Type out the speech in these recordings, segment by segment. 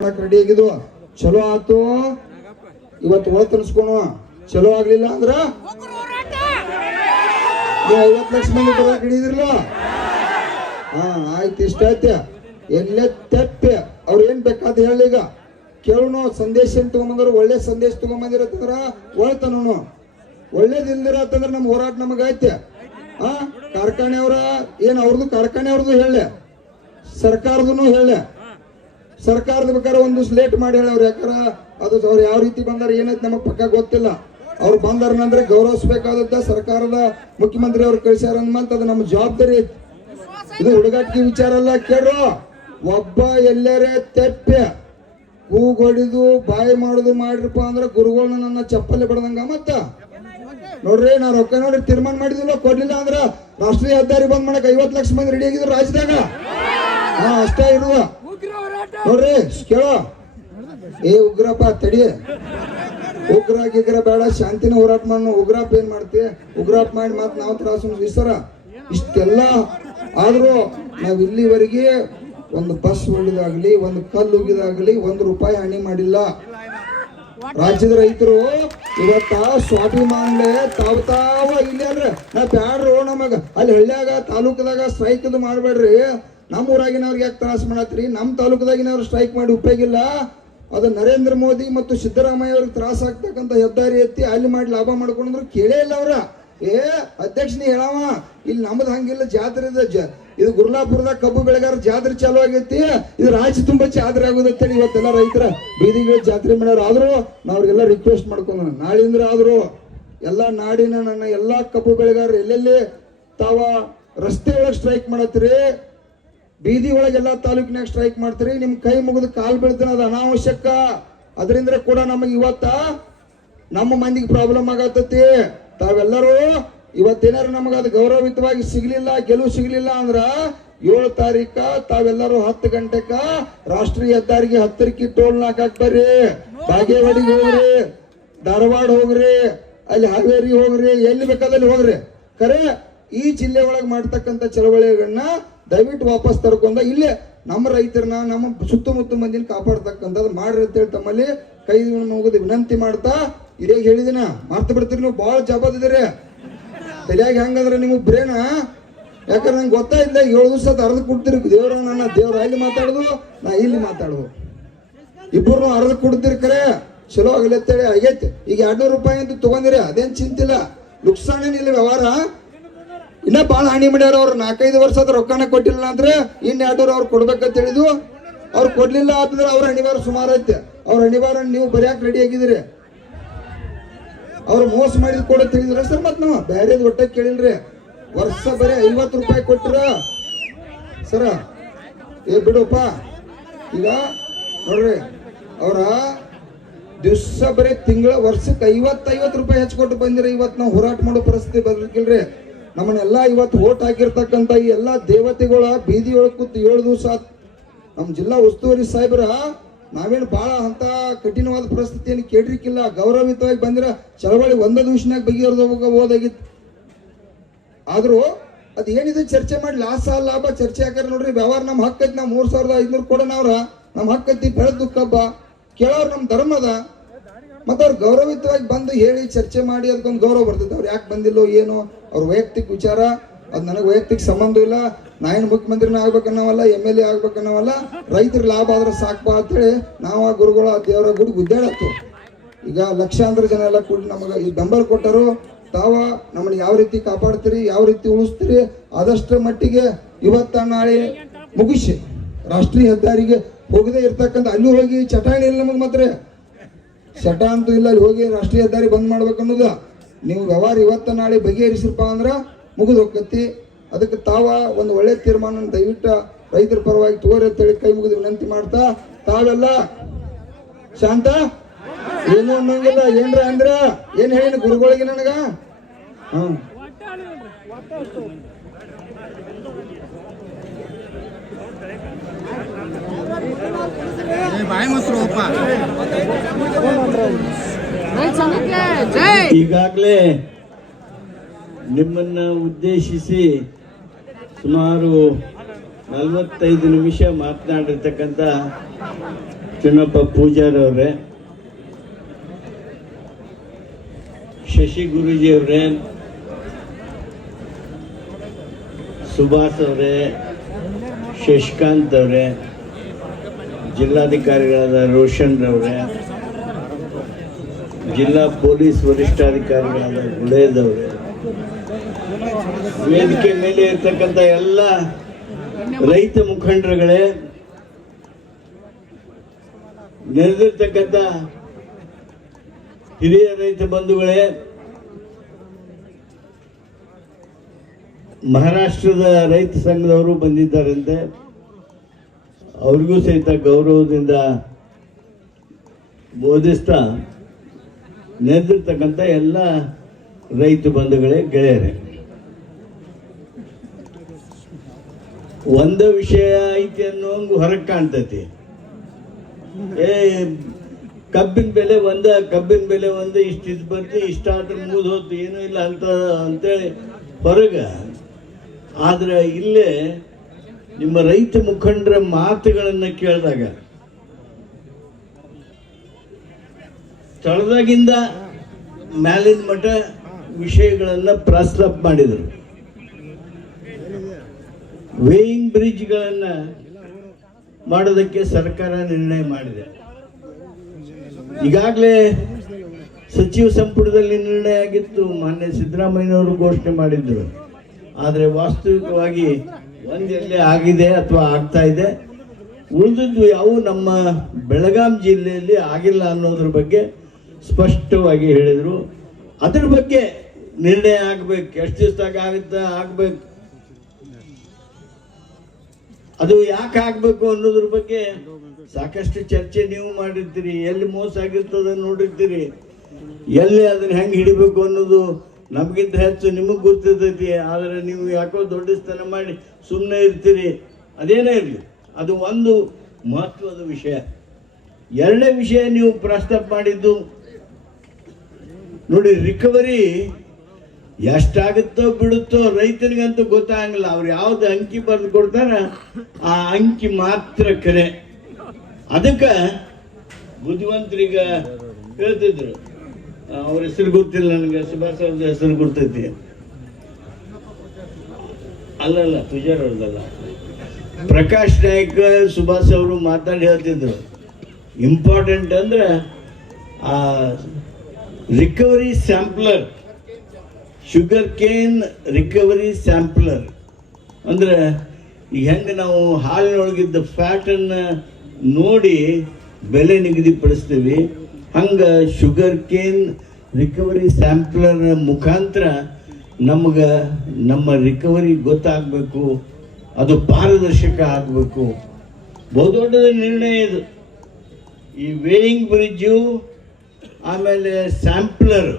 Ready ಆಗಿದ್ವು. ಚಲೋ ಆತು. ಇವತ್ತು ಒಳ ತರಿಸ್ಕೊಣ. ಚಲೋ ಆಗ್ಲಿಲ್ಲ ಅಂದ್ರ 50 ಲಕ್ಷ ಮಂದಿ ಬರೋಕೆ ಹಿಡಿದಿರ್ಲ. ಆಯ್ತು, ಇಷ್ಟ ಐತೆ. ಎಲ್ಲೇ ತೆಪ್ಪೆ ಅವ್ರು ಏನ್ ಬೇಕಾದ ಹೇಳಿ. ಈಗ ಕೇಳೋಣ. ಸಂದೇಶ ಏನ್ ತಗೊಂಬಂದ್ರು? ಒಳ್ಳೆ ಸಂದೇಶ ತಗೊಂಬಂದಿರತ್ತಂದ್ರ ಒಳ್ತನೂ ಒಳ್ಳೇದಿಲ್ದಿರತ್ತಂದ್ರ ನಮ್ ಹೋರಾಟ ನಮಗ ಐತೆ. ಕಾರ್ಖಾನೆಯವರ ಏನ್ ಅವ್ರದ್ದು ಕಾರ್ಖಾನೆ ಅವ್ರದ್ದು ಹೇಳ, ಸರ್ಕಾರದನು ಹೇಳ. ಸರ್ಕಾರದ ಬೇಕಾದ್ರೆ ಒಂದು ಲೇಟ್ ಮಾಡಿ ಹೇಳವ್ರು. ಯಾಕಾರ ಅದು ಅವ್ರು ಯಾವ ರೀತಿ ಬಂದಾರ ಏನೈತೆ ನಮಗ್ ಪಕ್ಕ ಗೊತ್ತಿಲ್ಲ. ಅವ್ರು ಬಂದಾರನಂದ್ರೆ ಗೌರವಿಸಬೇಕಾದದ್ದ ಸರ್ಕಾರದ ಮುಖ್ಯಮಂತ್ರಿ ಅವ್ರು ಕಳಿಸ್ಯಾರ ಅಂದ್ಮೇಲೆ ಅದು ನಮ್ಮ ಜವಾಬ್ದಾರಿ ಐತಿ. ಇದು ಹುಡುಗಾಟಿಕೆ ವಿಚಾರ ಅಲ್ಲ. ಕೇಳ್ರು, ಒಬ್ಬ ಎಲ್ಲರೇ ತೆಪ್ಪೆ ಕೂಗೊಡಿದು ಬಾಯಿ ಮಾಡುದು ಮಾಡಿರಪ್ಪ ಅಂದ್ರೆ ಗುರುಗಳನ್ನ ನನ್ನ ಚಪ್ಪಲಿ ಬಡದಂಗ. ಮತ್ತ ನೋಡ್ರಿ, ನಾ ರೊಕ್ಕ ನೋಡ್ರಿ ತೀರ್ಮಾನ ಮಾಡಿದಿಲ್ಲ. ಕೊಡ್ಲಿಲ್ಲ ಅಂದ್ರ ರಾಷ್ಟ್ರೀಯ ಹೆದ್ದಾರಿ ಬಂದ್ ಮಾಡಕ್ 50 ಲಕ್ಷ ಮಂದಿ ರೆಡಿ ಆಗಿದ್ರು ರಾಜ್ಯದಾಗ. ಅಷ್ಟೇ ಇರುವ ನೋಡ್ರಿ. ಕೇಳೋ, ಏ ಉಗ್ರಪ್ಪ ತಡಿ, ಉಗ್ರ ಗಿಗ್ರ ಬೇಡ, ಶಾಂತಿನ ಹೋರಾಟ ಮಾಡ. ಉಗ್ರಪ್ಪ ಏನ್ ಮಾಡ್ತಿ? ಉಗ್ರಪ್ಪ ಮಾಡಿ ಮತ್ ನಾವು ತ್ರಾಸ ವಿಸ್ತಾರ ಇಷ್ಟೆಲ್ಲ ಆದ್ರೂ ನಾವ್ ಇಲ್ಲಿವರೆಗೆ ಒಂದು ಬಸ್ ಹೊಡಿದಾಗ್ಲಿ, ಒಂದು ಕಲ್ಲು ಉಗಿದಾಗ್ಲಿ, ₹1 ಹಾನಿ ಮಾಡಿಲ್ಲ. ರಾಜ್ಯದ ರೈತರು ಇವತ್ತ ಸ್ವಾಭಿಮಾನ್ಲೆ ತಾವ ಇಲ್ಲಿ ಅಂದ್ರೆ ನಾ ಬ್ಯಾಡ್ರು ನಮಗ ಅಲ್ಲಿ ಹಳ್ಳಿಯಾಗ ತಾಲೂಕದಾಗ ಸ್ಟ್ರೈಕ್ ಅದು ಮಾಡ್ಬೇಡ್ರಿ. ನಮ್ಮ ಊರಾಗಿನವ್ರಿಗೆ ಯಾಕೆ ತ್ರಾಸ ಮಾಡತ್ರಿ? ನಮ್ಮ ತಾಲೂಕದಾಗಿನವ್ರು ಸ್ಟ್ರೈಕ್ ಮಾಡಿ ಉಪಯೋಗಿಲ್ಲ. ಅದು ನರೇಂದ್ರ ಮೋದಿ ಮತ್ತು ಸಿದ್ದರಾಮಯ್ಯ ಅವ್ರಿಗೆ ತ್ರಾಸ ಆಗ್ತಕ್ಕಂಥ ಹೆದ್ದಾರಿ ಎತ್ತಿ ಅಲ್ಲಿ ಮಾಡಿ ಲಾಭ ಮಾಡ್ಕೊಂಡ್ರು ಕೇಳೇ ಇಲ್ಲ ಅವ್ರ. ಅಧ್ಯಕ್ಷನೇ ಹೇಳವ, ಇಲ್ಲಿ ನಮ್ದು ಹಂಗಿಲ್ಲ. ಜಾತ್ರೆ ಇದು ಗುರ್ಲಾಪುರದಾಗ ಕಬ್ಬು ಬೆಳೆಗಾರ ಜಾತ್ರೆ ಚಾಲು ಆಗೈತಿ. ಇದು ರಾಜ್ಯ ತುಂಬಾ ಜಾತ್ರೆ ಆಗೋದತ್ತೇಳಿ ಇವತ್ತೆಲ್ಲ ರೈತರ ಬೀದಿಗಳು ಜಾತ್ರೆ ಮಾಡ್ಯಾರ. ಆದ್ರೂ ನಾವ್ರಿಗೆಲ್ಲ ರಿಕ್ವೆಸ್ಟ್ ಮಾಡ್ಕೊಂಡ, ನಾಳಿಂದ್ರ ಆದ್ರೂ ಎಲ್ಲಾ ನಾಡಿನ ನನ್ನ ಎಲ್ಲಾ ಕಬ್ಬು ಬೆಳೆಗಾರ ಎಲ್ಲೆಲ್ಲಿ ತಾವ ರಸ್ತೆ ಒಳಗೆ ಸ್ಟ್ರೈಕ್ ಮಾಡತ್ತೀರಿ, ಬೀದಿ ಒಳಗೆಲ್ಲಾ ತಾಲೂಕಿನಾಗ ಸ್ಟ್ರೈಕ್ ಮಾಡ್ತೀರಿ, ನಿಮ್ ಕೈ ಮುಗಿದು ಕಾಲ್ ಬೀಳ್ತಾನ. ಅದು ಅನಾವಶ್ಯಕ. ಅದರಿಂದ ಕೂಡ ನಮಗೆ ಇವತ್ತ ನಮ್ಮ ಮಂದಿಗೆ ಪ್ರಾಬ್ಲಮ್ ಆಗತ್ತತಿ. ತಾವೆಲ್ಲರೂ ಇವತ್ತೇನಾರು ನಮಗ ಅದು ಗೌರವಿತವಾಗಿ ಸಿಗ್ಲಿಲ್ಲ, ಗೆಲುವು ಸಿಗ್ಲಿಲ್ಲ ಅಂದ್ರ 7 ತಾರೀಕ ತಾವೆಲ್ಲರೂ 10 ಗಂಟೆಕ ರಾಷ್ಟ್ರೀಯ ಹೆದ್ದಾರಿಗೆ 10 ಟೋಲ್ ನಾಕಾಕ್ ಬರ್ರಿ. ಬಾಗೇವಾಡಿಗೆ ಹೋಗ್ರಿ, ಧಾರವಾಡ ಹೋಗ್ರಿ, ಅಲ್ಲಿ ಹಾವೇರಿ ಹೋಗ್ರಿ, ಎಲ್ಲಿ ಬೇಕಾದಲ್ಲಿ ಹೋಗ್ರಿ. ಖರೆ ಈ ಜಿಲ್ಲೆ ಒಳಗೆ ಮಾಡ್ತಕ್ಕಂಥ ಚಳವಳಿಗಳನ್ನ ದಯವಿಟ್ಟು ವಾಪಸ್ ತರ್ಕೊಂಡ ಇಲ್ಲೇ ನಮ್ಮ ರೈತರನ್ನ ನಮ್ಮ ಸುತ್ತಮುತ್ತ ಮಂದಿನ ಕಾಪಾಡ್ತಕ್ಕಂಥದ್ದು ಮಾಡ್ರಿ ಅಂತೇಳಿ ತಮ್ಮಲ್ಲಿ ಕೈ ಮುಗಿದು ವಿನಂತಿ ಮಾಡ್ತಾ ಇದೇ ಹೇಳಿದಿನ. ಮಾರ್ತ ಬಿಡ್ತೀರಿ ನೀವು. ಬಹಳ ಜಬದಿದ್ದೀರಿ. ತಲೆಯಾಗ ಹೆಂಗಂದ್ರೆ ನಿಮಗೆ ಬ್ರೇನ. ಯಾಕಂದ್ರೆ ನಂಗೆ ಗೊತ್ತಾಯ್ತಿಲ್ಲ. 7 ದಿವಸ ಅರ್ಧ ಕೊಡ್ತೀರಿ. ದೇವ್ರ ನನ್ನ ದೇವ್ರ ಅಲ್ಲಿ ಮಾತಾಡುದು, ನಾ ಇಲ್ಲಿ ಮಾತಾಡುದು, ಇಬ್ಬರು ಅರ್ಧ ಕೊಡ್ತೀರಿ. ಕರೆ ಚಲೋ ಆಗಲತ್ತೇಳಿ ಆಗೈತಿ. ಈಗ ₹200 ಅಂತ ತಗೊಂಡಿರಿ, ಅದೇನ್ ಚಿಂತಿಲ್ಲ. ನುಕ್ಸಾನೇನಿಲ್ಲ. ವ್ಯವಹಾರ ಇನ್ನ ಬಾಳ ಹಾನಿ ಮಾಡ್ಯಾರ. ಅವ್ರು 4-5 ವರ್ಷದ ರೊಕ್ಕನ ಕೊಟ್ಟಿಲ್ಲ ಅಂದ್ರೆ ಇನ್ 200 ಅವ್ರು ಕೊಡ್ಬೇಕಂತ ಹೇಳಿದ್ವು. ಅವ್ರು ಕೊಡ್ಲಿಲ್ಲ ಅಂತಂದ್ರೆ ಅವ್ರ ಹಣಿವಾರ ಸುಮಾರು ಐತೆ. ಅವ್ರ ಹಣಿವಾರ ನೀವು ಬರೆಯಕ್ ರೆಡಿ ಆಗಿದ್ರಿ. ಅವ್ರು ಮೋಸ ಮಾಡಿದ್ ಕೂಡ ತಿಳಿದ್ರ ಸರ್. ಮತ್ ನಾವು ಬೇರೆದ್ ಒಟ್ಟ ಕೇಳಿಲ್ರಿ. ವರ್ಷ ಬರೀ ₹50 ಕೊಟ್ಟಿರ ಸರ. ಬಿಡುಪ್ಪ. ಈಗ ನೋಡ್ರಿ, ಅವ್ರ ದಿವ್ಸ ಬರೀ ತಿಂಗಳ ವರ್ಷಕ್ಕೆ ₹50 ಹೆಚ್ಚು ಕೊಟ್ಟು ಬಂದಿರ. ಇವತ್ತು ನಾವು ಹೋರಾಟ ಮಾಡೋ ಪರಿಸ್ಥಿತಿ ಬದಲಿಲ್ರಿ. ನಮ್ಮನ್ನೆಲ್ಲ ಇವತ್ತು ಓಟ್ ಹಾಕಿರ್ತಕ್ಕಂಥ ಈ ಎಲ್ಲಾ ದೇವತೆಗಳ ಬೀದಿ ಒಳಗೆ ಕೂತು 7 ದಿವಸ ನಮ್ಮ ಜಿಲ್ಲಾ ಉಸ್ತುವಾರಿ ಸಾಹೇಬ್ರ ನಾವೇನು ಬಹಳ ಅಂತ ಕಠಿಣವಾದ ಪರಿಸ್ಥಿತಿ ಏನು ಕೇಳಿರ್ಕಿಲ್ಲ. ಗೌರವಿತವಾಗಿ ಬಂದಿರ ಚಳವಳಿ 1 ದಿವಸನಾಗ ಬಗೆಹರಿದೋದಾಗಿತ್ತು. ಆದ್ರೂ ಅದ್ ಏನಿದೆ ಚರ್ಚೆ ಮಾಡಿ ಲಾಭ ಚರ್ಚೆ ಹಾಕಾರ ನೋಡ್ರಿ. ವ್ಯವಹಾರ ನಮ್ಮ ಹಕ್ಕೈತಿ. ನಾವು 3500 ಕೊಡೋಣ. ಅವ್ರ ನಮ್ಮ ಹಕ್ಕೈತಿ ಬೆಳೆದು ಕಬ್ಬ ಕೇಳೋರು ನಮ್ಮ ಧರ್ಮದ. ಮತ್ತ ಅವ್ರು ಗೌರವಿತವಾಗಿ ಬಂದು ಹೇಳಿ ಚರ್ಚೆ ಮಾಡಿ ಅದಕ್ಕೊಂದು ಗೌರವ ಬರ್ತೈತೆ. ಅವ್ರು ಯಾಕೆ ಬಂದಿಲ್ಲೋ ಏನೋ ಅವ್ರ ವೈಯಕ್ತಿಕ ವಿಚಾರ. ಅದು ನನಗೆ ವೈಯಕ್ತಿಕ ಸಂಬಂಧ ಇಲ್ಲ. ನಾ ಏನು ಮುಖ್ಯಮಂತ್ರಿನ ಆಗ್ಬೇಕನ್ನವಲ್ಲ, MLA ಆಗ್ಬೇಕನ್ನವಲ್ಲ. ರೈತರ ಲಾಭ ಆದ್ರೆ ಸಾಕಪ್ಪ ಅಂತೇಳಿ ನಾವು ಆ ಗುರುಗಳ ದೇವರ ಗುಡಿ ಗುದ್ದಾಡತ್ತು. ಈಗ ಲಕ್ಷಾಂತರ ಜನ ಎಲ್ಲ ಕೂಡಿ ನಮಗೆ ಈ ಬೆಂಬಲ ಕೊಟ್ಟರು. ತಾವ ನಮ್ಮನ್ನ ಯಾವ ರೀತಿ ಕಾಪಾಡ್ತೀರಿ, ಯಾವ ರೀತಿ ಉಳಿಸ್ತೀರಿ, ಆದಷ್ಟು ಮಟ್ಟಿಗೆ ಇವತ್ತ ನಾಳೆ ಮುಗಿಸಿ ರಾಷ್ಟ್ರೀಯ ಹೆದ್ದಾರಿಗೆ ಹೋಗದೆ ಇರ್ತಕ್ಕಂಥ ಅಲ್ಲಿ ಹೋಗಿ ಚಟಾಣಿ ಇಲ್ಲ ನಮಗೆ. ಮಾತ್ರ ಚಟ ಅಂತೂ ಇಲ್ಲ. ಅಲ್ಲಿ ಹೋಗಿ ರಾಷ್ಟ್ರೀಯ ಹೆದ್ದಾರಿ ಬಂದ್ ಮಾಡ್ಬೇಕು ಅನ್ನೋದು. ನೀವು ವ್ಯವಹಾರ ಇವತ್ತ ನಾಳೆ ಬಗೆಹರಿಸಿರಪ್ಪ ಅಂದ್ರ ಮುಗಿದು ಹೋಗ್ತತಿ. ಅದಕ್ಕೆ ತಾವ ಒಂದು ಒಳ್ಳೆ ತೀರ್ಮಾನ ದಯವಿಟ್ಟು ರೈತರ ಪರವಾಗಿ ತೋರಿ ಅಂತೇಳಿ ಕೈ ಮುಗಿದು ವಿನಂತಿ ಮಾಡ್ತಾ, ತಾವೆಲ್ಲ ಶಾಂತ ಏನು ಅನ್ನಂಗಿಲ್ಲ. ಏನ್ರ ಅಂದ್ರ ಏನ್ ಹೇಳಿ ಗುರುಗಳಿಗೆ ನನಗ ಈಗಾಗಲೇ ನಿಮ್ಮನ್ನ ಉದ್ದೇಶಿಸಿ ಸುಮಾರು 45 ನಿಮಿಷ ಮಾತನಾಡಿರ್ತಕ್ಕಂಥ ಚಿನ್ನಪ್ಪ ಪೂಜಾರ್ ಅವರೇ, ಶಶಿ ಗುರೂಜಿ ಅವರೇ, ಸುಭಾಷ್ ಅವರೇ, ಶಶಿಕಾಂತ್ ಅವರೇ, ಜಿಲ್ಲಾಧಿಕಾರಿಗಳಾದ ರೋಷನ್ ಅವರೇ, ಜಿಲ್ಲಾ ಪೊಲೀಸ್ ವರಿಷ್ಠಾಧಿಕಾರಿಗಳಾದ ಗುಳೇದ್ ಅವರೇ, ವೇದಿಕೆ ಮೇಲೆ ಇರ್ತಕ್ಕಂಥ ಎಲ್ಲ ರೈತ ಮುಖಂಡರುಗಳೇ, ನೆರೆದಿರ್ತಕ್ಕಂಥ ಹಿರಿಯ ರೈತ ಬಂಧುಗಳೇ, ಮಹಾರಾಷ್ಟ್ರದ ರೈತ ಸಂಘದವರು ಬಂದಿದ್ದಾರಂತೆ, ಅವ್ರಿಗೂ ಸಹಿತ ಗೌರವದಿಂದ ಬೋಧಿಸ್ತಾ ನೆರೆದಿರ್ತಕ್ಕಂಥ ಎಲ್ಲ ರೈತ ಬಂಧುಗಳೇ, ಗೆಳೆಯರೇ, ಒಂದು ವಿಷಯ ಐತಿ ಅನ್ನೋಂಗು ಹೊರಗೆ ಕಾಣ್ತೈತಿ. ಕಬ್ಬಿನ ಬೆಲೆ ಒಂದು ಇಷ್ಟು ಬರ್ತಿ, ಇಷ್ಟ ಆದ್ರೆ ಮುಗಿದು ಹೋತು, ಏನೂ ಇಲ್ಲ ಅಂತೇಳಿ ಹೊರಗೆ. ಆದ್ರೆ ಇಲ್ಲೇ ನಿಮ್ಮ ರೈತ ಮುಖಂಡರ ಮಾತುಗಳನ್ನು ಕೇಳಿದಾಗ ತಳದಾಗಿಂದ ಮ್ಯಾಲಿನ ಮಠ ವಿಷಯಗಳನ್ನು ಪ್ರಸ್ತಾಪ ಮಾಡಿದರು. ವೇಯಿಂಗ್ ಬ್ರಿಡ್ಜ್ಗಳನ್ನು ಮಾಡೋದಕ್ಕೆ ಸರ್ಕಾರ ನಿರ್ಣಯ ಮಾಡಿದೆ. ಈಗಾಗಲೇ ಸಚಿವ ಸಂಪುಟದಲ್ಲಿ ನಿರ್ಣಯ ಆಗಿತ್ತು, ಮಾನ್ಯ ಸಿದ್ದರಾಮಯ್ಯನವರು ಘೋಷಣೆ ಮಾಡಿದ್ರು. ಆದರೆ ವಾಸ್ತವಿಕವಾಗಿ ಒಂದೆಲ್ಲೇ ಆಗಿದೆ ಅಥವಾ ಆಗ್ತಾ ಇದೆ, ಉಳಿದಿದ್ದು ಯಾವ ನಮ್ಮ ಬೆಳಗಾಂ ಜಿಲ್ಲೆಯಲ್ಲಿ ಆಗಿಲ್ಲ ಅನ್ನೋದ್ರ ಬಗ್ಗೆ ಸ್ಪಷ್ಟವಾಗಿ ಹೇಳಿದರು. ಅದ್ರ ಬಗ್ಗೆ ನಿರ್ಣಯ ಆಗಬೇಕು, ಎಷ್ಟು ದಿವಸದಾಗ ಆಗುತ್ತಾ ಆಗಬೇಕು, ಅದು ಯಾಕೆ ಆಗಬೇಕು ಅನ್ನೋದ್ರ ಬಗ್ಗೆ ಸಾಕಷ್ಟು ಚರ್ಚೆ ನೀವು ಮಾಡಿರ್ತೀರಿ. ಎಲ್ಲಿ ಮೋಸ ಆಗಿರ್ತದ ನೋಡಿರ್ತೀರಿ, ಎಲ್ಲಿ ಅದನ್ನ ಹೆಂಗೆ ಹಿಡಿಬೇಕು ಅನ್ನೋದು ನಮಗಿಂತ ಹೆಚ್ಚು ನಿಮಗೆ ಗೊತ್ತಿರ್ತೈತಿ. ಆದರೆ ನೀವು ಯಾಕೋ ದೊಡ್ಡ ಸ್ಥಾನ ಮಾಡಿ ಸುಮ್ಮನೆ ಇರ್ತೀರಿ. ಅದೇನೇ ಇರಲಿ, ಅದು ಒಂದು ಮಹತ್ವದ ವಿಷಯ. ಎರಡನೇ ವಿಷಯ ನೀವು ಪ್ರಸ್ತಾಪ ಮಾಡಿದ್ದು ನೋಡಿ, ರಿಕವರಿ ಎಷ್ಟಾಗುತ್ತೋ ಬಿಡುತ್ತೋ ರೈತನಿಗಂತೂ ಗೊತ್ತಾಗಂಗಿಲ್ಲ. ಅವ್ರು ಯಾವ್ದು ಅಂಕಿ ಬರೆದು ಕೊಡ್ತಾರ ಆ ಅಂಕಿ ಮಾತ್ರ ಕರೆ. ಅದಕ್ಕೆ ಬುದ್ಧಿವಂತರೀಗ ಹೇಳ್ತಿದ್ರು, ಅವ್ರ ಹೆಸರು ಗೊತ್ತಿಲ್ಲ ನನಗೆ, ಸುಭಾಷ್ ಅವ್ರದ್ದು ಹೆಸರು ಗೊತ್ತೈತಿ, ಅಲ್ಲಲ್ಲ ಪೂಜಾರ್ ಅವ್ರದ್ದಲ್ಲ, ಪ್ರಕಾಶ್ ನಾಯ್ಕ ಸುಭಾಷ್ ಅವರು ಮಾತಾಡಿ ಹೇಳ್ತಿದ್ರು, ಇಂಪಾರ್ಟೆಂಟ್ ಅಂದ್ರೆ ಆ recovery sampler, sugar cane recovery sampler ಅಂದ್ರೆ ಈಗ ಹೆಂಗೆ ನಾವು ಹಾಲಿನೊಳಗಿದ್ದ ಫ್ಯಾಟನ್ನು ನೋಡಿ ಬೆಲೆ ನಿಗದಿಪಡಿಸ್ತೀವಿ, ಹಂಗೆ ಶುಗರ್ ಕೇನ್ ರಿಕವರಿ ಸ್ಯಾಂಪ್ಲರ್ ಮುಖಾಂತರ ನಮಗೆ ನಮ್ಮ ರಿಕವರಿ ಗೊತ್ತಾಗಬೇಕು, ಅದು ಪಾರದರ್ಶಕ ಆಗಬೇಕು. ಬಹುದೊಡ್ಡದ ನಿರ್ಣಯ ಇದು. ಈ ವೇಯಿಂಗ್ ಬ್ರಿಡ್ಜು ಆಮೇಲೆ ಸ್ಯಾಂಪ್ಲರ್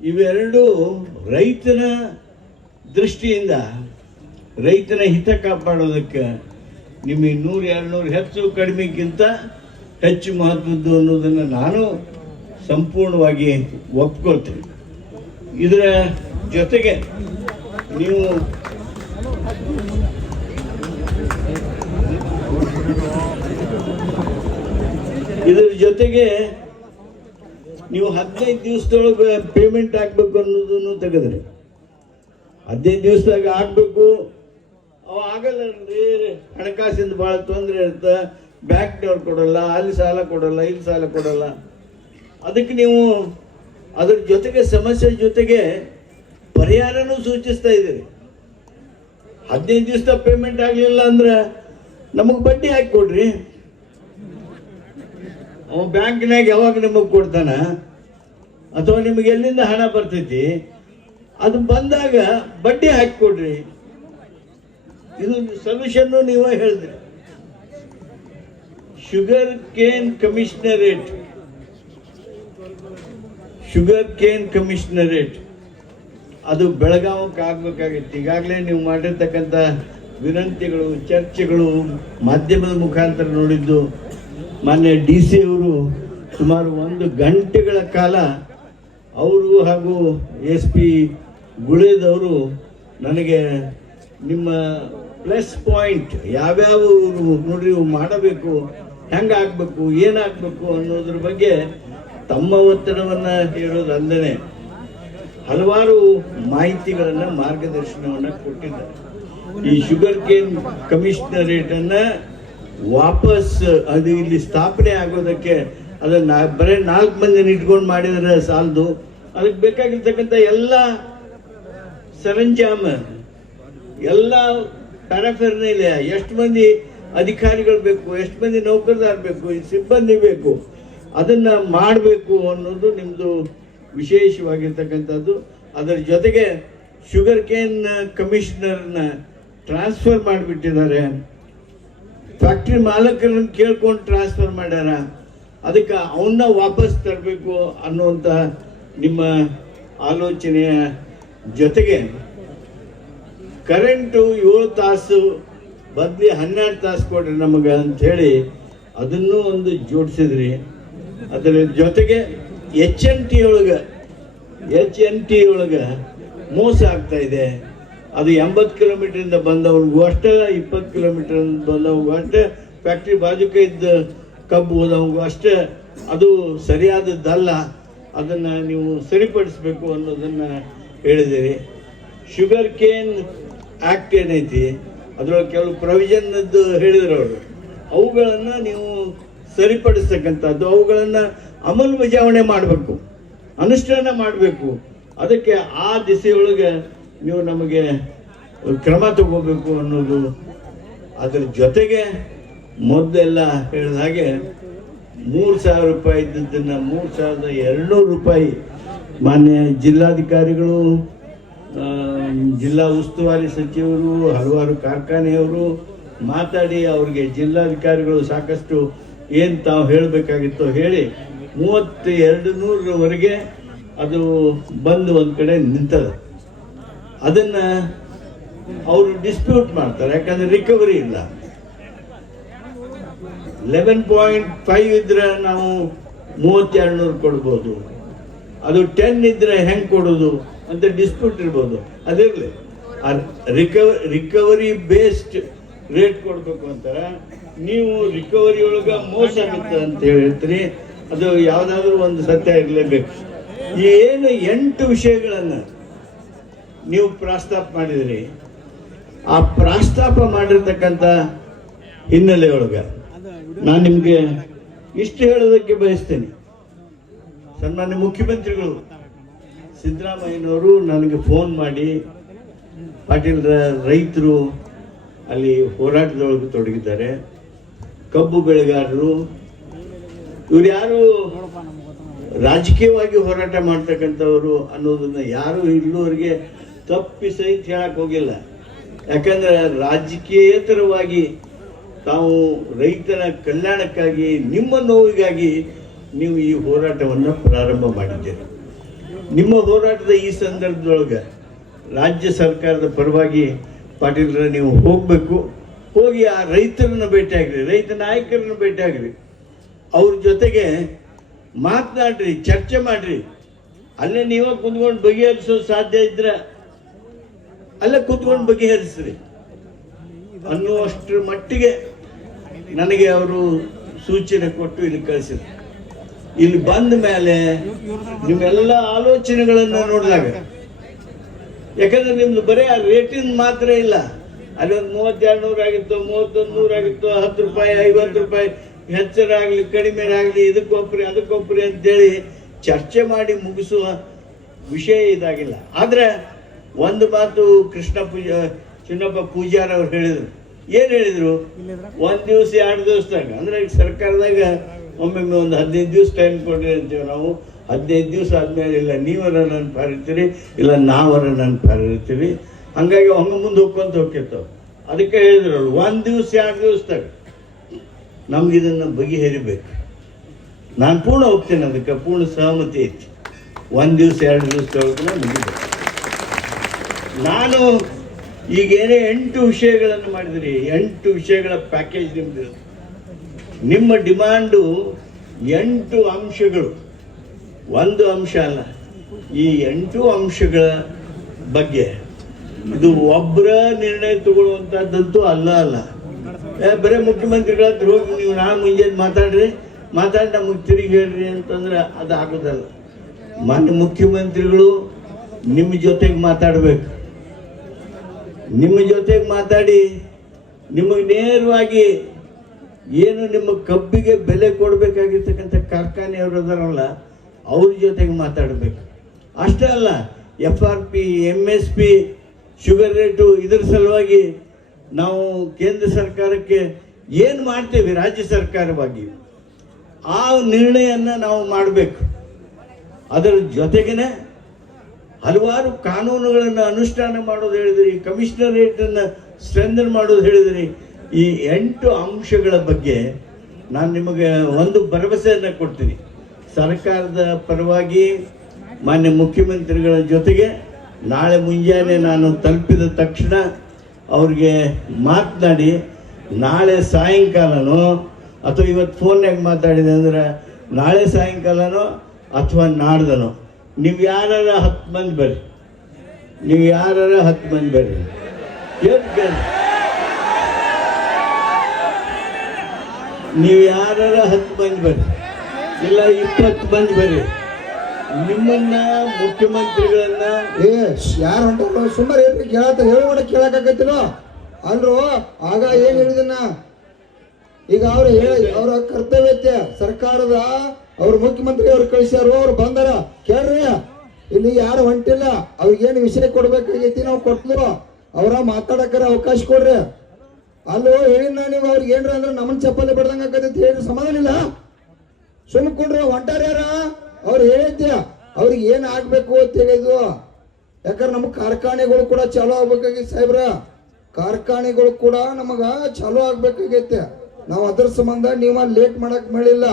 ಇವೆರಡು ರೈತನ ದೃಷ್ಟಿಯಿಂದ ರೈತನ ಹಿತ ಕಾಪಾಡೋದಕ್ಕೆ ನಿಮಗೆ 100-200 ಹೆಚ್ಚು ಕಡಿಮೆಗಿಂತ ಹೆಚ್ಚು ಮಹತ್ವದ್ದು ಅನ್ನೋದನ್ನು ನಾನು ಸಂಪೂರ್ಣವಾಗಿ ಒಪ್ಕೊಳ್ತೀನಿ. ಇದರ ಜೊತೆಗೆ ನೀವು ನೀವು 15 ದಿವಸದೊಳಗೆ ಪೇಮೆಂಟ್ ಆಗಬೇಕು ಅನ್ನೋದನ್ನು ತೆಗೆದ್ರಿ. 15 ದಿವಸದಾಗ ಆಗಬೇಕು, ಅವು ಆಗಲ್ಲ. ಹಣಕಾಸಿಂದ ಭಾಳ ತೊಂದರೆ ಇರುತ್ತೆ, ಬ್ಯಾಂಕ್ನವ್ರು ಕೊಡಲ್ಲ, ಅಲ್ಲಿ ಸಾಲ ಕೊಡಲ್ಲ, ಇಲ್ಲಿ ಸಾಲ ಕೊಡಲ್ಲ. ಅದಕ್ಕೆ ನೀವು ಅದ್ರ ಜೊತೆಗೆ ಸಮಸ್ಯೆ ಜೊತೆಗೆ ಪರಿಹಾರನೂ ಸೂಚಿಸ್ತಾ ಇದ್ದೀರಿ. 15 ದಿವಸ ಪೇಮೆಂಟ್ ಆಗಲಿಲ್ಲ ಅಂದ್ರೆ ನಮಗೆ ಬಡ್ಡಿ ಹಾಕಿ ಕೊಡ್ರಿ. ಅವ ಬ್ಯಾಂಕ್ನಾಗ ಯಾವಾಗ ನಿಮಗೆ ಕೊಡ್ತಾನ ಅಥವಾ ನಿಮಗೆ ಎಲ್ಲಿಂದ ಹಣ ಬರ್ತೈತಿ ಅದು ಬಂದಾಗ ಬಡ್ಡಿ ಹಾಕಿಕೊಡ್ರಿ. ಇದು ಸೊಲ್ಯೂಷನ್ ನೀವೇ ಹೇಳಿದ್ರಿ. ಶುಗರ್ ಕೇನ್ ಕಮಿಷನರೇಟ್ ಅದು ಬೆಳಗಾವಕ್ಕೆ ಆಗ್ಬೇಕಾಗಿತ್ತು. ಈಗಾಗಲೇ ನೀವು ಮಾಡಿರ್ತಕ್ಕಂಥ ವಿನಂತಿಗಳು, ಚರ್ಚೆಗಳು ಮಾಧ್ಯಮದ ಮುಖಾಂತರ ನೋಡಿದ್ದು. ಮಾನ್ಯ DC ಅವರು ಸುಮಾರು 1 ಗಂಟೆಗಳ ಕಾಲ ಅವರು ಹಾಗೂ SP ಗುಳೇದ್ ಅವರು ನನಗೆ ನಿಮ್ಮ ಪ್ಲಸ್ ಪಾಯಿಂಟ್ ಯಾವ್ಯಾವ ನೋಡ್ರಿ ಮಾಡಬೇಕು, ಹೆಂಗೆ ಆಗಬೇಕು ಏನಾಗಬೇಕು ಅನ್ನೋದ್ರ ಬಗ್ಗೆ ತಮ್ಮ ಒತ್ತಡವನ್ನು ಹೇಳೋದಲ್ಲದೆ ಹಲವಾರು ಮಾಹಿತಿಗಳನ್ನು ಮಾರ್ಗದರ್ಶನವನ್ನು ಕೊಟ್ಟಿದ್ದಾರೆ. ಈ ಶುಗರ್ ಕೇನ್ ಕಮಿಷನರೇಟನ್ನು ವಾಪಸ್ ಅದು ಇಲ್ಲಿ ಸ್ಥಾಪನೆ ಆಗೋದಕ್ಕೆ ಅದನ್ನು ಬರೀ 4 ಮಂದಿನ ಇಟ್ಕೊಂಡು ಮಾಡಿದರೆ ಸಾಲದು. ಅದಕ್ಕೆ ಬೇಕಾಗಿರ್ತಕ್ಕಂಥ ಎಲ್ಲ ಸರಂಜಾಮ, ಎಲ್ಲ ಪ್ಯಾರಾಫೆರ್ನೈಲಿಯಾ, ಎಷ್ಟು ಮಂದಿ ಅಧಿಕಾರಿಗಳು ಬೇಕು, ಎಷ್ಟು ಮಂದಿ ನೌಕರದಾರ ಬೇಕು, ಸಿಬ್ಬಂದಿ ಬೇಕು, ಅದನ್ನು ಮಾಡಬೇಕು ಅನ್ನೋದು ನಿಮ್ಮದು ವಿಶೇಷವಾಗಿರ್ತಕ್ಕಂಥದ್ದು. ಅದರ ಜೊತೆಗೆ ಶುಗರ್ ಕೇನ್ ಕಮಿಷನರ್ನ ಟ್ರಾನ್ಸ್ಫರ್ ಮಾಡಿಬಿಟ್ಟಿದ್ದಾರೆ. ಫ್ಯಾಕ್ಟ್ರಿ ಮಾಲಕರನ್ನು ಕೇಳ್ಕೊಂಡು ಟ್ರಾನ್ಸ್ಫರ್ ಮಾಡ್ಯಾರ. ಅದಕ್ಕೆ ಅವನ್ನ ವಾಪಸ್ ತರಬೇಕು ಅನ್ನುವಂಥ ನಿಮ್ಮ ಆಲೋಚನೆಯ ಜೊತೆಗೆ ಕರೆಂಟು 7 ತಾಸು ಬದಲಿ 12 ತಾಸು ಕೊಡ್ರಿ ನಮಗೆ ಅಂಥೇಳಿ ಅದನ್ನೂ ಒಂದು ಜೋಡಿಸಿದ್ರಿ. ಅದರ ಜೊತೆಗೆ HNT ಒಳಗೆ ಮೋಸ ಆಗ್ತಾ ಇದೆ. ಅದು 80 ಕಿಲೋಮೀಟ್ರಿಂದ ಬಂದವ್ರಿಗೂ ಅಷ್ಟೇ, 20 ಕಿಲೋಮೀಟರ್ ಬಂದವ್ರಿಗೂ ಅಷ್ಟೇ, ಫ್ಯಾಕ್ಟ್ರಿ ಬಾಜುಕ ಇದ್ದ ಕಬ್ಬು ಹೋದವ್ರಿಗೂ ಅಷ್ಟೇ. ಅದು ಸರಿಯಾದದ್ದಲ್ಲ, ಅದನ್ನು ನೀವು ಸರಿಪಡಿಸಬೇಕು ಅನ್ನೋದನ್ನು ಹೇಳಿದಿರಿ. ಶುಗರ್ ಕೇನ್ ಆ್ಯಕ್ಟ್ ಏನೈತಿ ಅದರೊಳಗೆ ಕೆಲವು ಪ್ರೊವಿಷನ್ನದ್ದು ಹೇಳಿದ್ರು ಅವರು, ಅವುಗಳನ್ನು ನೀವು ಸರಿಪಡಿಸ್ತಕ್ಕಂಥದ್ದು, ಅವುಗಳನ್ನು ಅಮಲ್ಬಜಾವಣೆ ಮಾಡಬೇಕು, ಅನುಷ್ಠಾನ ಮಾಡಬೇಕು. ಅದಕ್ಕೆ ಆ ದಿಸೆಯೊಳಗೆ ನೀವು ನಮಗೆ ಕ್ರಮ ತಗೋಬೇಕು ಅನ್ನೋದು. ಅದರ ಜೊತೆಗೆ ಮೊದಲೆಲ್ಲ ಹೇಳಿದ ಹಾಗೆ 3,000 ರೂಪಾಯಿ ಇದ್ದದ್ದನ್ನು 3,200 ರೂಪಾಯಿ ಮಾನ್ಯ ಜಿಲ್ಲಾಧಿಕಾರಿಗಳು, ಜಿಲ್ಲಾ ಉಸ್ತುವಾರಿ ಸಚಿವರು, ಹಲವಾರು ಕಾರ್ಖಾನೆಯವರು ಮಾತಾಡಿ ಅವ್ರಿಗೆ ಜಿಲ್ಲಾಧಿಕಾರಿಗಳು ಸಾಕಷ್ಟು ಏನು ತಾವು ಹೇಳಬೇಕಾಗಿತ್ತೋ ಹೇಳಿ 3,200ರವರೆಗೆ ಅದು ಬಂದು ಒಂದು ಕಡೆ ನಿಂತದ. ಅದನ್ನು ಅವರು ಡಿಸ್ಪ್ಯೂಟ್ ಮಾಡ್ತಾರೆ, ಯಾಕಂದರೆ ರಿಕವರಿ ಇಲ್ಲ. 11.5 ಇದ್ರೆ ನಾವು 3,200 ಕೊಡ್ಬೋದು, ಅದು 10 ಇದ್ರೆ ಹೆಂಗೆ ಕೊಡೋದು ಅಂತ ಡಿಸ್ಪ್ಯೂಟ್ ಇರ್ಬೋದು. ಅದಿರಲಿ, ರಿಕವರಿ ಬೇಸ್ಡ್ ರೇಟ್ ಕೊಡಬೇಕು ಅಂತಾರೆ. ನೀವು ರಿಕವರಿ ಒಳಗೆ ಮೋಸ ಆಗುತ್ತೆ ಅಂತ ಹೇಳ್ತೀರಿ. ಅದು ಯಾವುದಾದ್ರೂ ಒಂದು ಸತ್ಯ ಇರಲೇಬೇಕು. ಏನು 8 ವಿಷಯಗಳನ್ನು ನೀವು ಪ್ರಸ್ತಾಪ ಮಾಡಿದ್ರಿ. ಆ ಪ್ರಸ್ತಾಪ ಮಾಡಿರ್ತಕ್ಕಂಥ ಹಿನ್ನೆಲೆಯೊಳಗೆ ನಾನು ನಿಮಗೆ ಇಷ್ಟು ಹೇಳೋದಕ್ಕೆ ಬಯಸ್ತೇನೆ. ಸನ್ಮಾನ್ಯ ಮುಖ್ಯಮಂತ್ರಿಗಳು ಸಿದ್ದರಾಮಯ್ಯನವರು ನನಗೆ ಫೋನ್ ಮಾಡಿ, ಪಾಟೀಲ್ ರೈತರು ಅಲ್ಲಿ ಹೋರಾಟದೊಳಗೆ ತೊಡಗಿದ್ದಾರೆ, ಕಬ್ಬು ಬೆಳೆಗಾರರು, ಇವ್ರು ಯಾರು ರಾಜಕೀಯವಾಗಿ ಹೋರಾಟ ಮಾಡ್ತಕ್ಕಂಥವ್ರು ಅನ್ನೋದನ್ನ ಯಾರು ಇಲ್ಲಿವರೆಗೆ ತಪ್ಪಿ ಸಹಿತ ಹೇಳಕ್ಕೆ ಹೋಗಿಲ್ಲ. ಯಾಕಂದ್ರೆ ರಾಜಕೀಯೇತರವಾಗಿ ತಾವು ರೈತರ ಕಲ್ಯಾಣಕ್ಕಾಗಿ, ನಿಮ್ಮ ನೋವಿಗಾಗಿ ನೀವು ಈ ಹೋರಾಟವನ್ನು ಪ್ರಾರಂಭ ಮಾಡಿದ್ದೀರಿ. ನಿಮ್ಮ ಹೋರಾಟದ ಈ ಸಂದರ್ಭದೊಳಗೆ ರಾಜ್ಯ ಸರ್ಕಾರದ ಪರವಾಗಿ ಪಾಟೀಲ್ರ ನೀವು ಹೋಗಬೇಕು, ಹೋಗಿ ಆ ರೈತರನ್ನ ಭೇಟಿಯಾಗ್ರಿ, ರೈತ ನಾಯಕರನ್ನ ಭೇಟಿಯಾಗ್ರಿ, ಅವ್ರ ಜೊತೆಗೆ ಮಾತನಾಡ್ರಿ, ಚರ್ಚೆ ಮಾಡ್ರಿ. ಅಲ್ಲೇ ನೀವೇ ಕುತ್ಕೊಂಡು ಬಗೆಹರಿಸೋದು ಸಾಧ್ಯ ಇದ್ರೆ ಅಲ್ಲೇ ಕೂತ್ಕೊಂಡು ಬಗೆಹರಿಸ್ರಿ ಅನ್ನುವಷ್ಟರ ಮಟ್ಟಿಗೆ ನನಗೆ ಅವರು ಸೂಚನೆ ಕೊಟ್ಟು ಇಲ್ಲಿ ಕಳಿಸಿದ್ರು. ಇಲ್ಲಿ ಬಂದ ಮೇಲೆ ನಿಮ್ಮೆಲ್ಲ ಆಲೋಚನೆಗಳನ್ನು ನೋಡಿದಾಗ, ಯಾಕಂದ್ರೆ ನಿಮ್ದು ಬರೀ ಆ ರೇಟಿನ ಮಾತ್ರ ಇಲ್ಲ, ಅಲ್ಲಿ ಒಂದು 3,200 ಆಗಿತ್ತು, 3,100 ಆಗಿತ್ತು, 10 ರೂಪಾಯಿ 50 ರೂಪಾಯಿ ಹೆಚ್ಚರಾಗಲಿ ಕಡಿಮೆ ಆಗಲಿ, ಇದಕ್ಕೊಬ್ಬರಿ ಅದಕ್ಕೊಬ್ಬರಿ ಅಂತೇಳಿ ಚರ್ಚೆ ಮಾಡಿ ಮುಗಿಸುವ ವಿಷಯ ಇದಾಗಿಲ್ಲ. ಆದರೆ ಒಂದು ಮಾತು ಚಿನ್ನಪ್ಪ ಪೂಜಾರ್ ಅವ್ರು ಹೇಳಿದರು. ಏನು ಹೇಳಿದರು? 1 ದಿವಸ 2 ದಿವಸದಾಗ, ಅಂದರೆ ಸರ್ಕಾರದಾಗ ಒಮ್ಮೊಮ್ಮೆ ಒಂದು 15 ದಿವಸ ಟೈಮ್ ಕೊಡ್ರಿ ಅಂತೀವಿ ನಾವು. 15 ದಿವಸ ಆದಮೇಲೆ ಇಲ್ಲ ನೀವರ ನನ್ನ ಪಾರಿರ್ತೀರಿ, ಇಲ್ಲ ನಾವರ ನನ್ನ ಪಾರಿರ್ತೀವಿ. ಹಂಗಾಗಿ ಹಂಗೆ ಮುಂದೆ ಹೋಗ್ಕೊಂತ ಹೋಗ್ತಿರ್ತಾವೆ. ಅದಕ್ಕೆ ಹೇಳಿದ್ರು ಅವರು 1 ದಿವಸ 2 ದಿವಸದಾಗ ನಮ್ಗೆ ಇದನ್ನು ಬಗೆಹರಿಬೇಕು. ನಾನು ಪೂರ್ಣ ಹೋಗ್ತೇನೆ, ಅದಕ್ಕೆ ಪೂರ್ಣ ಸಹಮತಿ ಐತಿ. 1 ದಿವಸ 2 ದಿವಸದೊಳಗೆ ಮುಗಿಬೇಕು. ನಾನು ಈಗೇನೇ 8 ವಿಷಯಗಳನ್ನು ಮಾಡಿದ್ರಿ, 8 ವಿಷಯಗಳ ಪ್ಯಾಕೇಜ್ ನಿಮ್ದು. ನಿಮ್ಮ ಡಿಮಾಂಡು 8 ಅಂಶಗಳು, ಒಂದು ಅಂಶ ಅಲ್ಲ. ಈ 8 ಅಂಶಗಳ ಬಗ್ಗೆ ಇದು ಒಬ್ಬರ ನಿರ್ಣಯ ತಗೊಳ್ಳುವಂಥದ್ದಂತೂ ಅಲ್ಲ. ಬರೀ ಮುಖ್ಯಮಂತ್ರಿಗಳ ಹತ್ರ ಹೋಗಿ ನೀವು ನಾಳೆ ಮುಂಜಾನೆ ಮಾತಾಡಿ ನಮಗೆ ತಿರುಗಿ ಹೇಳ್ರಿ ಅಂತಂದ್ರೆ ಅದು ಆಗೋದಲ್ಲ. ಮಾನ್ಯ ಮುಖ್ಯಮಂತ್ರಿಗಳು ನಿಮ್ಮ ಜೊತೆಗೆ ಮಾತಾಡಬೇಕು. ನಿಮ್ಮ ಜೊತೆಗೆ ಮಾತಾಡಿ ನಿಮಗೆ ನೇರವಾಗಿ ಏನು ನಿಮ್ಮ ಕಬ್ಬಿಗೆ ಬೆಲೆ ಕೊಡಬೇಕಾಗಿರ್ತಕ್ಕಂಥ ಕಾರ್ಖಾನೆಯವರು ಅದಾರಲ್ಲ ಅವ್ರ ಜೊತೆಗೆ ಮಾತಾಡಬೇಕು. ಅಷ್ಟೇ ಅಲ್ಲ, FRP, MSP, ಶುಗರ್ ರೇಟು, ಇದರ ಸಲುವಾಗಿ ನಾವು ಕೇಂದ್ರ ಸರ್ಕಾರಕ್ಕೆ ಏನು ಮಾಡ್ತೇವೆ ರಾಜ್ಯ ಸರ್ಕಾರವಾಗಿ ಆ ನಿರ್ಣಯನ ನಾವು ಮಾಡಬೇಕು. ಅದರ ಜೊತೆಗೇನೆ ಹಲವಾರು ಕಾನೂನುಗಳನ್ನು ಅನುಷ್ಠಾನ ಮಾಡೋದು ಹೇಳಿದ್ರಿ, ಕಮಿಷನರೇಟನ್ನು ಸ್ಟ್ರೆಂಥನ್ ಮಾಡೋದು ಹೇಳಿದ್ರಿ. ಈ 8 ಅಂಶಗಳ ಬಗ್ಗೆ ನಾನು ನಿಮಗೆ ಒಂದು ಭರವಸೆಯನ್ನು ಕೊಡ್ತೀನಿ. ಸರ್ಕಾರದ ಪರವಾಗಿ ಮಾನ್ಯ ಮುಖ್ಯಮಂತ್ರಿಗಳ ಜೊತೆಗೆ ನಾಳೆ ಮುಂಜಾನೆ ನಾನು ತಲುಪಿದ ತಕ್ಷಣ ಅವ್ರಿಗೆ ಮಾತನಾಡಿ ನಾಳೆ ಸಾಯಂಕಾಲನೋ ಅಥವಾ ಇವತ್ತು ಫೋನ್ಯಾಗ ಮಾತಾಡಿದೆ ಅಂದ್ರೆ ನಾಳೆ ಸಾಯಂಕಾಲನೋ ಅಥವಾ ನಾಡ್ದನೋ ನೀವು ಯಾರು 10 ಮಂದಿ ಬರ್ರಿ, ನೀವು ಯಾರು 10 ಮಂದಿ ಬರ್ರಿ, ನೀವು ಯಾರು 10 ಮಂದಿ ಬರ್ರಿ, ಇಲ್ಲ 20 ಮಂದಿ ಬರ್ರಿ. ನಿಮ್ಮನ್ನ ಮುಖ್ಯಮಂತ್ರಿಗಳನ್ನ ಯಾರು ಹೊಂಟ ಸುಮಾರು ಹೇಳೋಣ ಕೇಳಕ್ಕಾಗತ್ತಿಲ್ಲ ಅಲ್ರು. ಆಗ ಏನ್ ಹೇಳಿದನ್ನ ಈಗ ಅವ್ರ ಕರ್ತವ್ಯತೆ ಸರ್ಕಾರದ ಅವ್ರ ಮುಖ್ಯಮಂತ್ರಿ ಅವ್ರು ಕಳಿಸ್ಯಾರು, ಅವ್ರು ಬಂದಾರ ಕೇಳ್ರಿ. ಇಲ್ಲಿ ಯಾರು ಹೊಂಟಿಲ್ಲ, ಅವ್ರಿಗೇನು ವಿಷಯ ಕೊಡ್ಬೇಕಾಗೈತಿ ನಾವು ಕೊಟ್ಲು, ಅವ್ರ ಮಾತಾಡಕ್ಕಾರ ಅವಕಾಶ ಕೊಡ್ರಿ. ಅಲ್ಲೂ ಹೇಳಿನ ನೀವು ಅವ್ರಿಗೆ ಏನ್ರಿ ಅಂದ್ರೆ ನಮ್ಮನ್ ಚಪ್ಪಲಿ ಬಡ್ದಂಗ ಆಕೈತಿ ಹೇಳ್ರಿ, ಸಮಾಧಾನ ಇಲ್ಲ. ಸುಮ್ಕೊಂಡ್ರಿ ಹೊಂಟಾರ ಯಾರ ಅವ್ರು ಹೇಳಿದ್ಯ ಅವ್ರಿಗೆ ಏನ್ ಆಗ್ಬೇಕು ಅಂತ ಹೇಳಿದ್ವು. ಯಾಕಂದ್ರೆ ನಮಗ್ ಕಾರ್ಖಾನೆಗಳು ಕೂಡ ಚಾಲೂ ಆಗ್ಬೇಕಾಗೈತಿ ಸಾಹೇಬ್ರ, ಕಾರ್ಖಾನೆಗಳು ಕೂಡ ನಮಗ ಚಾಲೂ ಆಗ್ಬೇಕಾಗೈತೆ. ನಾವು ಅದ್ರ ಸಂಬಂಧ ನೀವ ಲೇಟ್ ಮಾಡಕ್ ಮಾಡಿಲ್ಲ.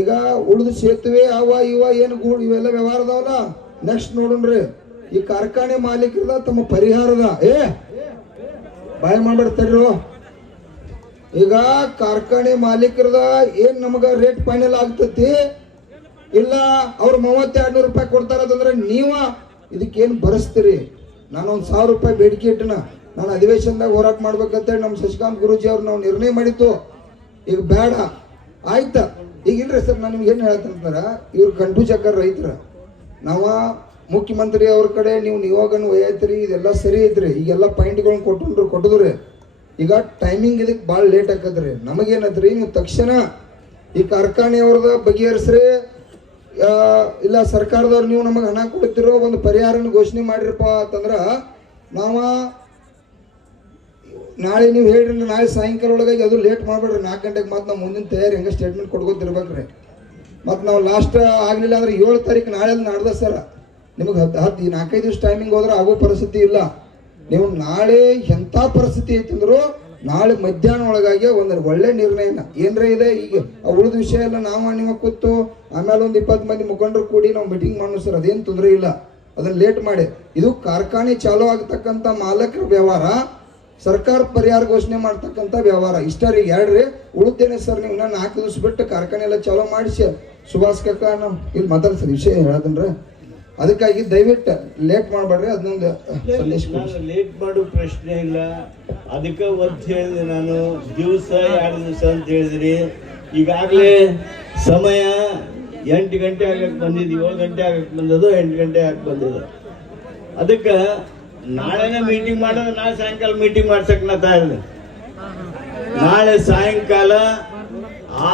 ಈಗ ಉಳಿದು ಸೇತುವೆ ಅವ ಇವ ಏನು ಇವೆಲ್ಲ ವ್ಯವಹಾರ ಅದಾವಲ್ಲ ನೆಕ್ಸ್ಟ್ ನೋಡೋಣ್ರಿ. ಈ ಕಾರ್ಖಾನೆ ಮಾಲೀಕರದ ತಮ್ಮ ಪರಿಹಾರದ ಬಾಯ್ ಮಾಡ್ಬಿಡ್ತಾರ್ರು. ಈಗ ಕಾರ್ಖಾನೆ ಮಾಲೀಕರದ ಏನ್ ನಮಗ ರೇಟ್ ಫೈನಲ್ ಆಗ್ತತಿ ಇಲ್ಲ ಅವ್ರು 3200 ರೂಪಾಯಿ ಕೊಡ್ತಾರಂದ್ರೆ ನೀವ ಇದಕ್ಕೇನು ಭರಿಸ್ತೀರಿ? ನಾನು 1000 ರೂಪಾಯಿ ಬೇಡಿಕೆ ಇಟ್ಟನ, ನಾನು ಅಧಿವೇಶನದಾಗ ಹೋರಾಟ ಮಾಡ್ಬೇಕಂತೇಳಿ ನಮ್ಮ ಶಶಿಕಾಂತ್ ಗುರೂಜಿ ಅವ್ರು ನಾವು ನಿರ್ಣಯ ಮಾಡಿತ್ತು. ಈಗ ಬೇಡ ಆಯ್ತಾ. ಈಗ ಇಲ್ರಿ ಸರ್, ನಾನು ನಿಮ್ಗೆ ಏನು ಹೇಳ್ತಂತಾರ, ಇವ್ರು ಕನ್ಫ್ಯೂಸ್ ಆಕಾರ ರೈತರ. ನಾವ ಮುಖ್ಯಮಂತ್ರಿ ಅವ್ರ ಕಡೆ ನೀವು ನಿಯೋಗನ ಒಯ್ಯತ್ರಿ, ಇದೆಲ್ಲ ಸರಿ ಐತ್ರಿ, ಈಗೆಲ್ಲ ಪಾಯಿಂಟ್ಗಳನ್ನ ಕೊಟ್ಟಿದ್ರಿ. ಈಗ ಟೈಮಿಂಗ್ ಇದಕ್ಕೆ ಭಾಳ ಲೇಟ್ ಆಕದ್ರಿ. ನಮಗೇನತ್ರಿ ನೀವು ತಕ್ಷಣ ಈ ಕಾರ್ಖಾನೆ ಅವ್ರದ ಬಗೆಹರಿಸ್ರಿ, ಇಲ್ಲ ಸರ್ಕಾರದವ್ರು ನೀವು ನಮಗೆ ಹಣ ಕೊಡ್ತಿರೋ ಒಂದು ಪರಿಹಾರನ ಘೋಷಣೆ ಮಾಡಿರಪ್ಪ ಅಂತಂದ್ರ ನಾವ ನಾಳೆ ನೀವು ಹೇಳ್ರಿ ನಾಳೆ ಸಾಯಂಕಾಲ ಒಳಗಾಗಿ ಅದು ಲೇಟ್ ಮಾಡ್ಬೇಡ್ರಿ. 4 ಗಂಟೆಗೆ ಮತ್ತೆ ನಾವು ಮುಂದಿನ ತಯಾರಿ ಹೆಂಗೆ ಸ್ಟೇಟ್ಮೆಂಟ್ ಕೊಡ್ಕೊತಿರ್ಬೇಕ್ರಿ. ಮತ್ತು ನಾವು ಲಾಸ್ಟ್ ಆಗಲಿಲ್ಲ ಅಂದ್ರೆ 7 ತಾರೀಕು ನಾಳೆ ನಾಡ್ದ ಸರ್ ನಿಮಗೆ 4-5 ದಿವಸ ಟೈಮಿಂಗ್ ಹೋದ್ರೆ ಆಗೋ ಪರಿಸ್ಥಿತಿ ಇಲ್ಲ. ನೀವು ನಾಳೆ ಎಂಥ ಪರಿಸ್ಥಿತಿ ಐತಂದ್ರು ನಾಳೆ ಮಧ್ಯಾಹ್ನ ಒಳಗಾಗಿ ಒಂದು ಒಳ್ಳೆ ನಿರ್ಣಯನ ಏನ್ರೇ ಇದೆ. ಈಗ ಉಳಿದ ವಿಷಯ ಎಲ್ಲ ನಾವು ನಿಮ್ಮ ಕೂತು ಆಮೇಲೆ ಒಂದು 20 ಮಂದಿ ಮುಖಂಡರು ಕೂಡಿ ನಾವು ಮೀಟಿಂಗ್ ಮಾಡೋಣ ಸರ್, ಅದೇನು ತೊಂದರೆ ಇಲ್ಲ, ಅದನ್ನ ಲೇಟ್ ಮಾಡಿ. ಇದು ಕಾರ್ಖಾನೆ ಚಾಲೂ ಆಗ್ತಕ್ಕಂಥ ಮಾಲಕರ ವ್ಯವಹಾರ, ಸರ್ಕಾರ ಪರಿಹಾರ ಘೋಷಣೆ ಮಾಡ್ತಕ್ಕಂಥ ವ್ಯವಹಾರ ಇಷ್ಟರಿ ಎರಡ್ರಿ. ಉಳಿದೇನೆ ಸರ್ ನೀವು 4 ದಿವಸ ಬಿಟ್ಟು ಕಾರ್ಖಾನೆ ಎಲ್ಲ ಚಾಲೂ ಮಾಡಿಸಿ ಸುಭಾಷ್ ಕಕ್ಕ ನಾವು ಇಲ್ಲಿ ಮಾತಾಡ್ಸರಿ ವಿಷಯ ಹೇಳದನ್ರಿ. ಅದಕ್ಕಾಗಿ ದಯವಿಟ್ಟು ಲೇಟ್ ಮಾಡಬೇಡ್ರಿ. ಅದನ್ನೊಂದು ಸಂದೇಶ ಲೇಟ್ ಮಾಡೋ ಪ್ರಶ್ನೆ ಇಲ್ಲ. ಅದಕ್ಕೆ ಒತ್ತು ಹೇಳಿದೆ ನಾನು, ದಿವಸ 2 ದಿವಸ ಅಂತ ಹೇಳಿದ್ರಿ. ಈಗಾಗಲೇ ಸಮಯ 8 ಗಂಟೆ ಆಗಕ್ಕೆ ಬಂದಿದ್ದು, 7 ಗಂಟೆ ಆಗಕ್ಕೆ ಬಂದದ್ದು, 8 ಗಂಟೆ ಆಗಕ್ಕೆ ಬಂದಿದ್ದು. ಅದಕ್ಕೆ ನಾಳೆನೇ ಮೀಟಿಂಗ್ ಮಾಡೋದು, ನಾಳೆ ಸಾಯಂಕಾಲ ಮೀಟಿಂಗ್ ಮಾಡ್ಸಕ್ ನಾ ತಯಾರಿದೆ. ನಾಳೆ ಸಾಯಂಕಾಲ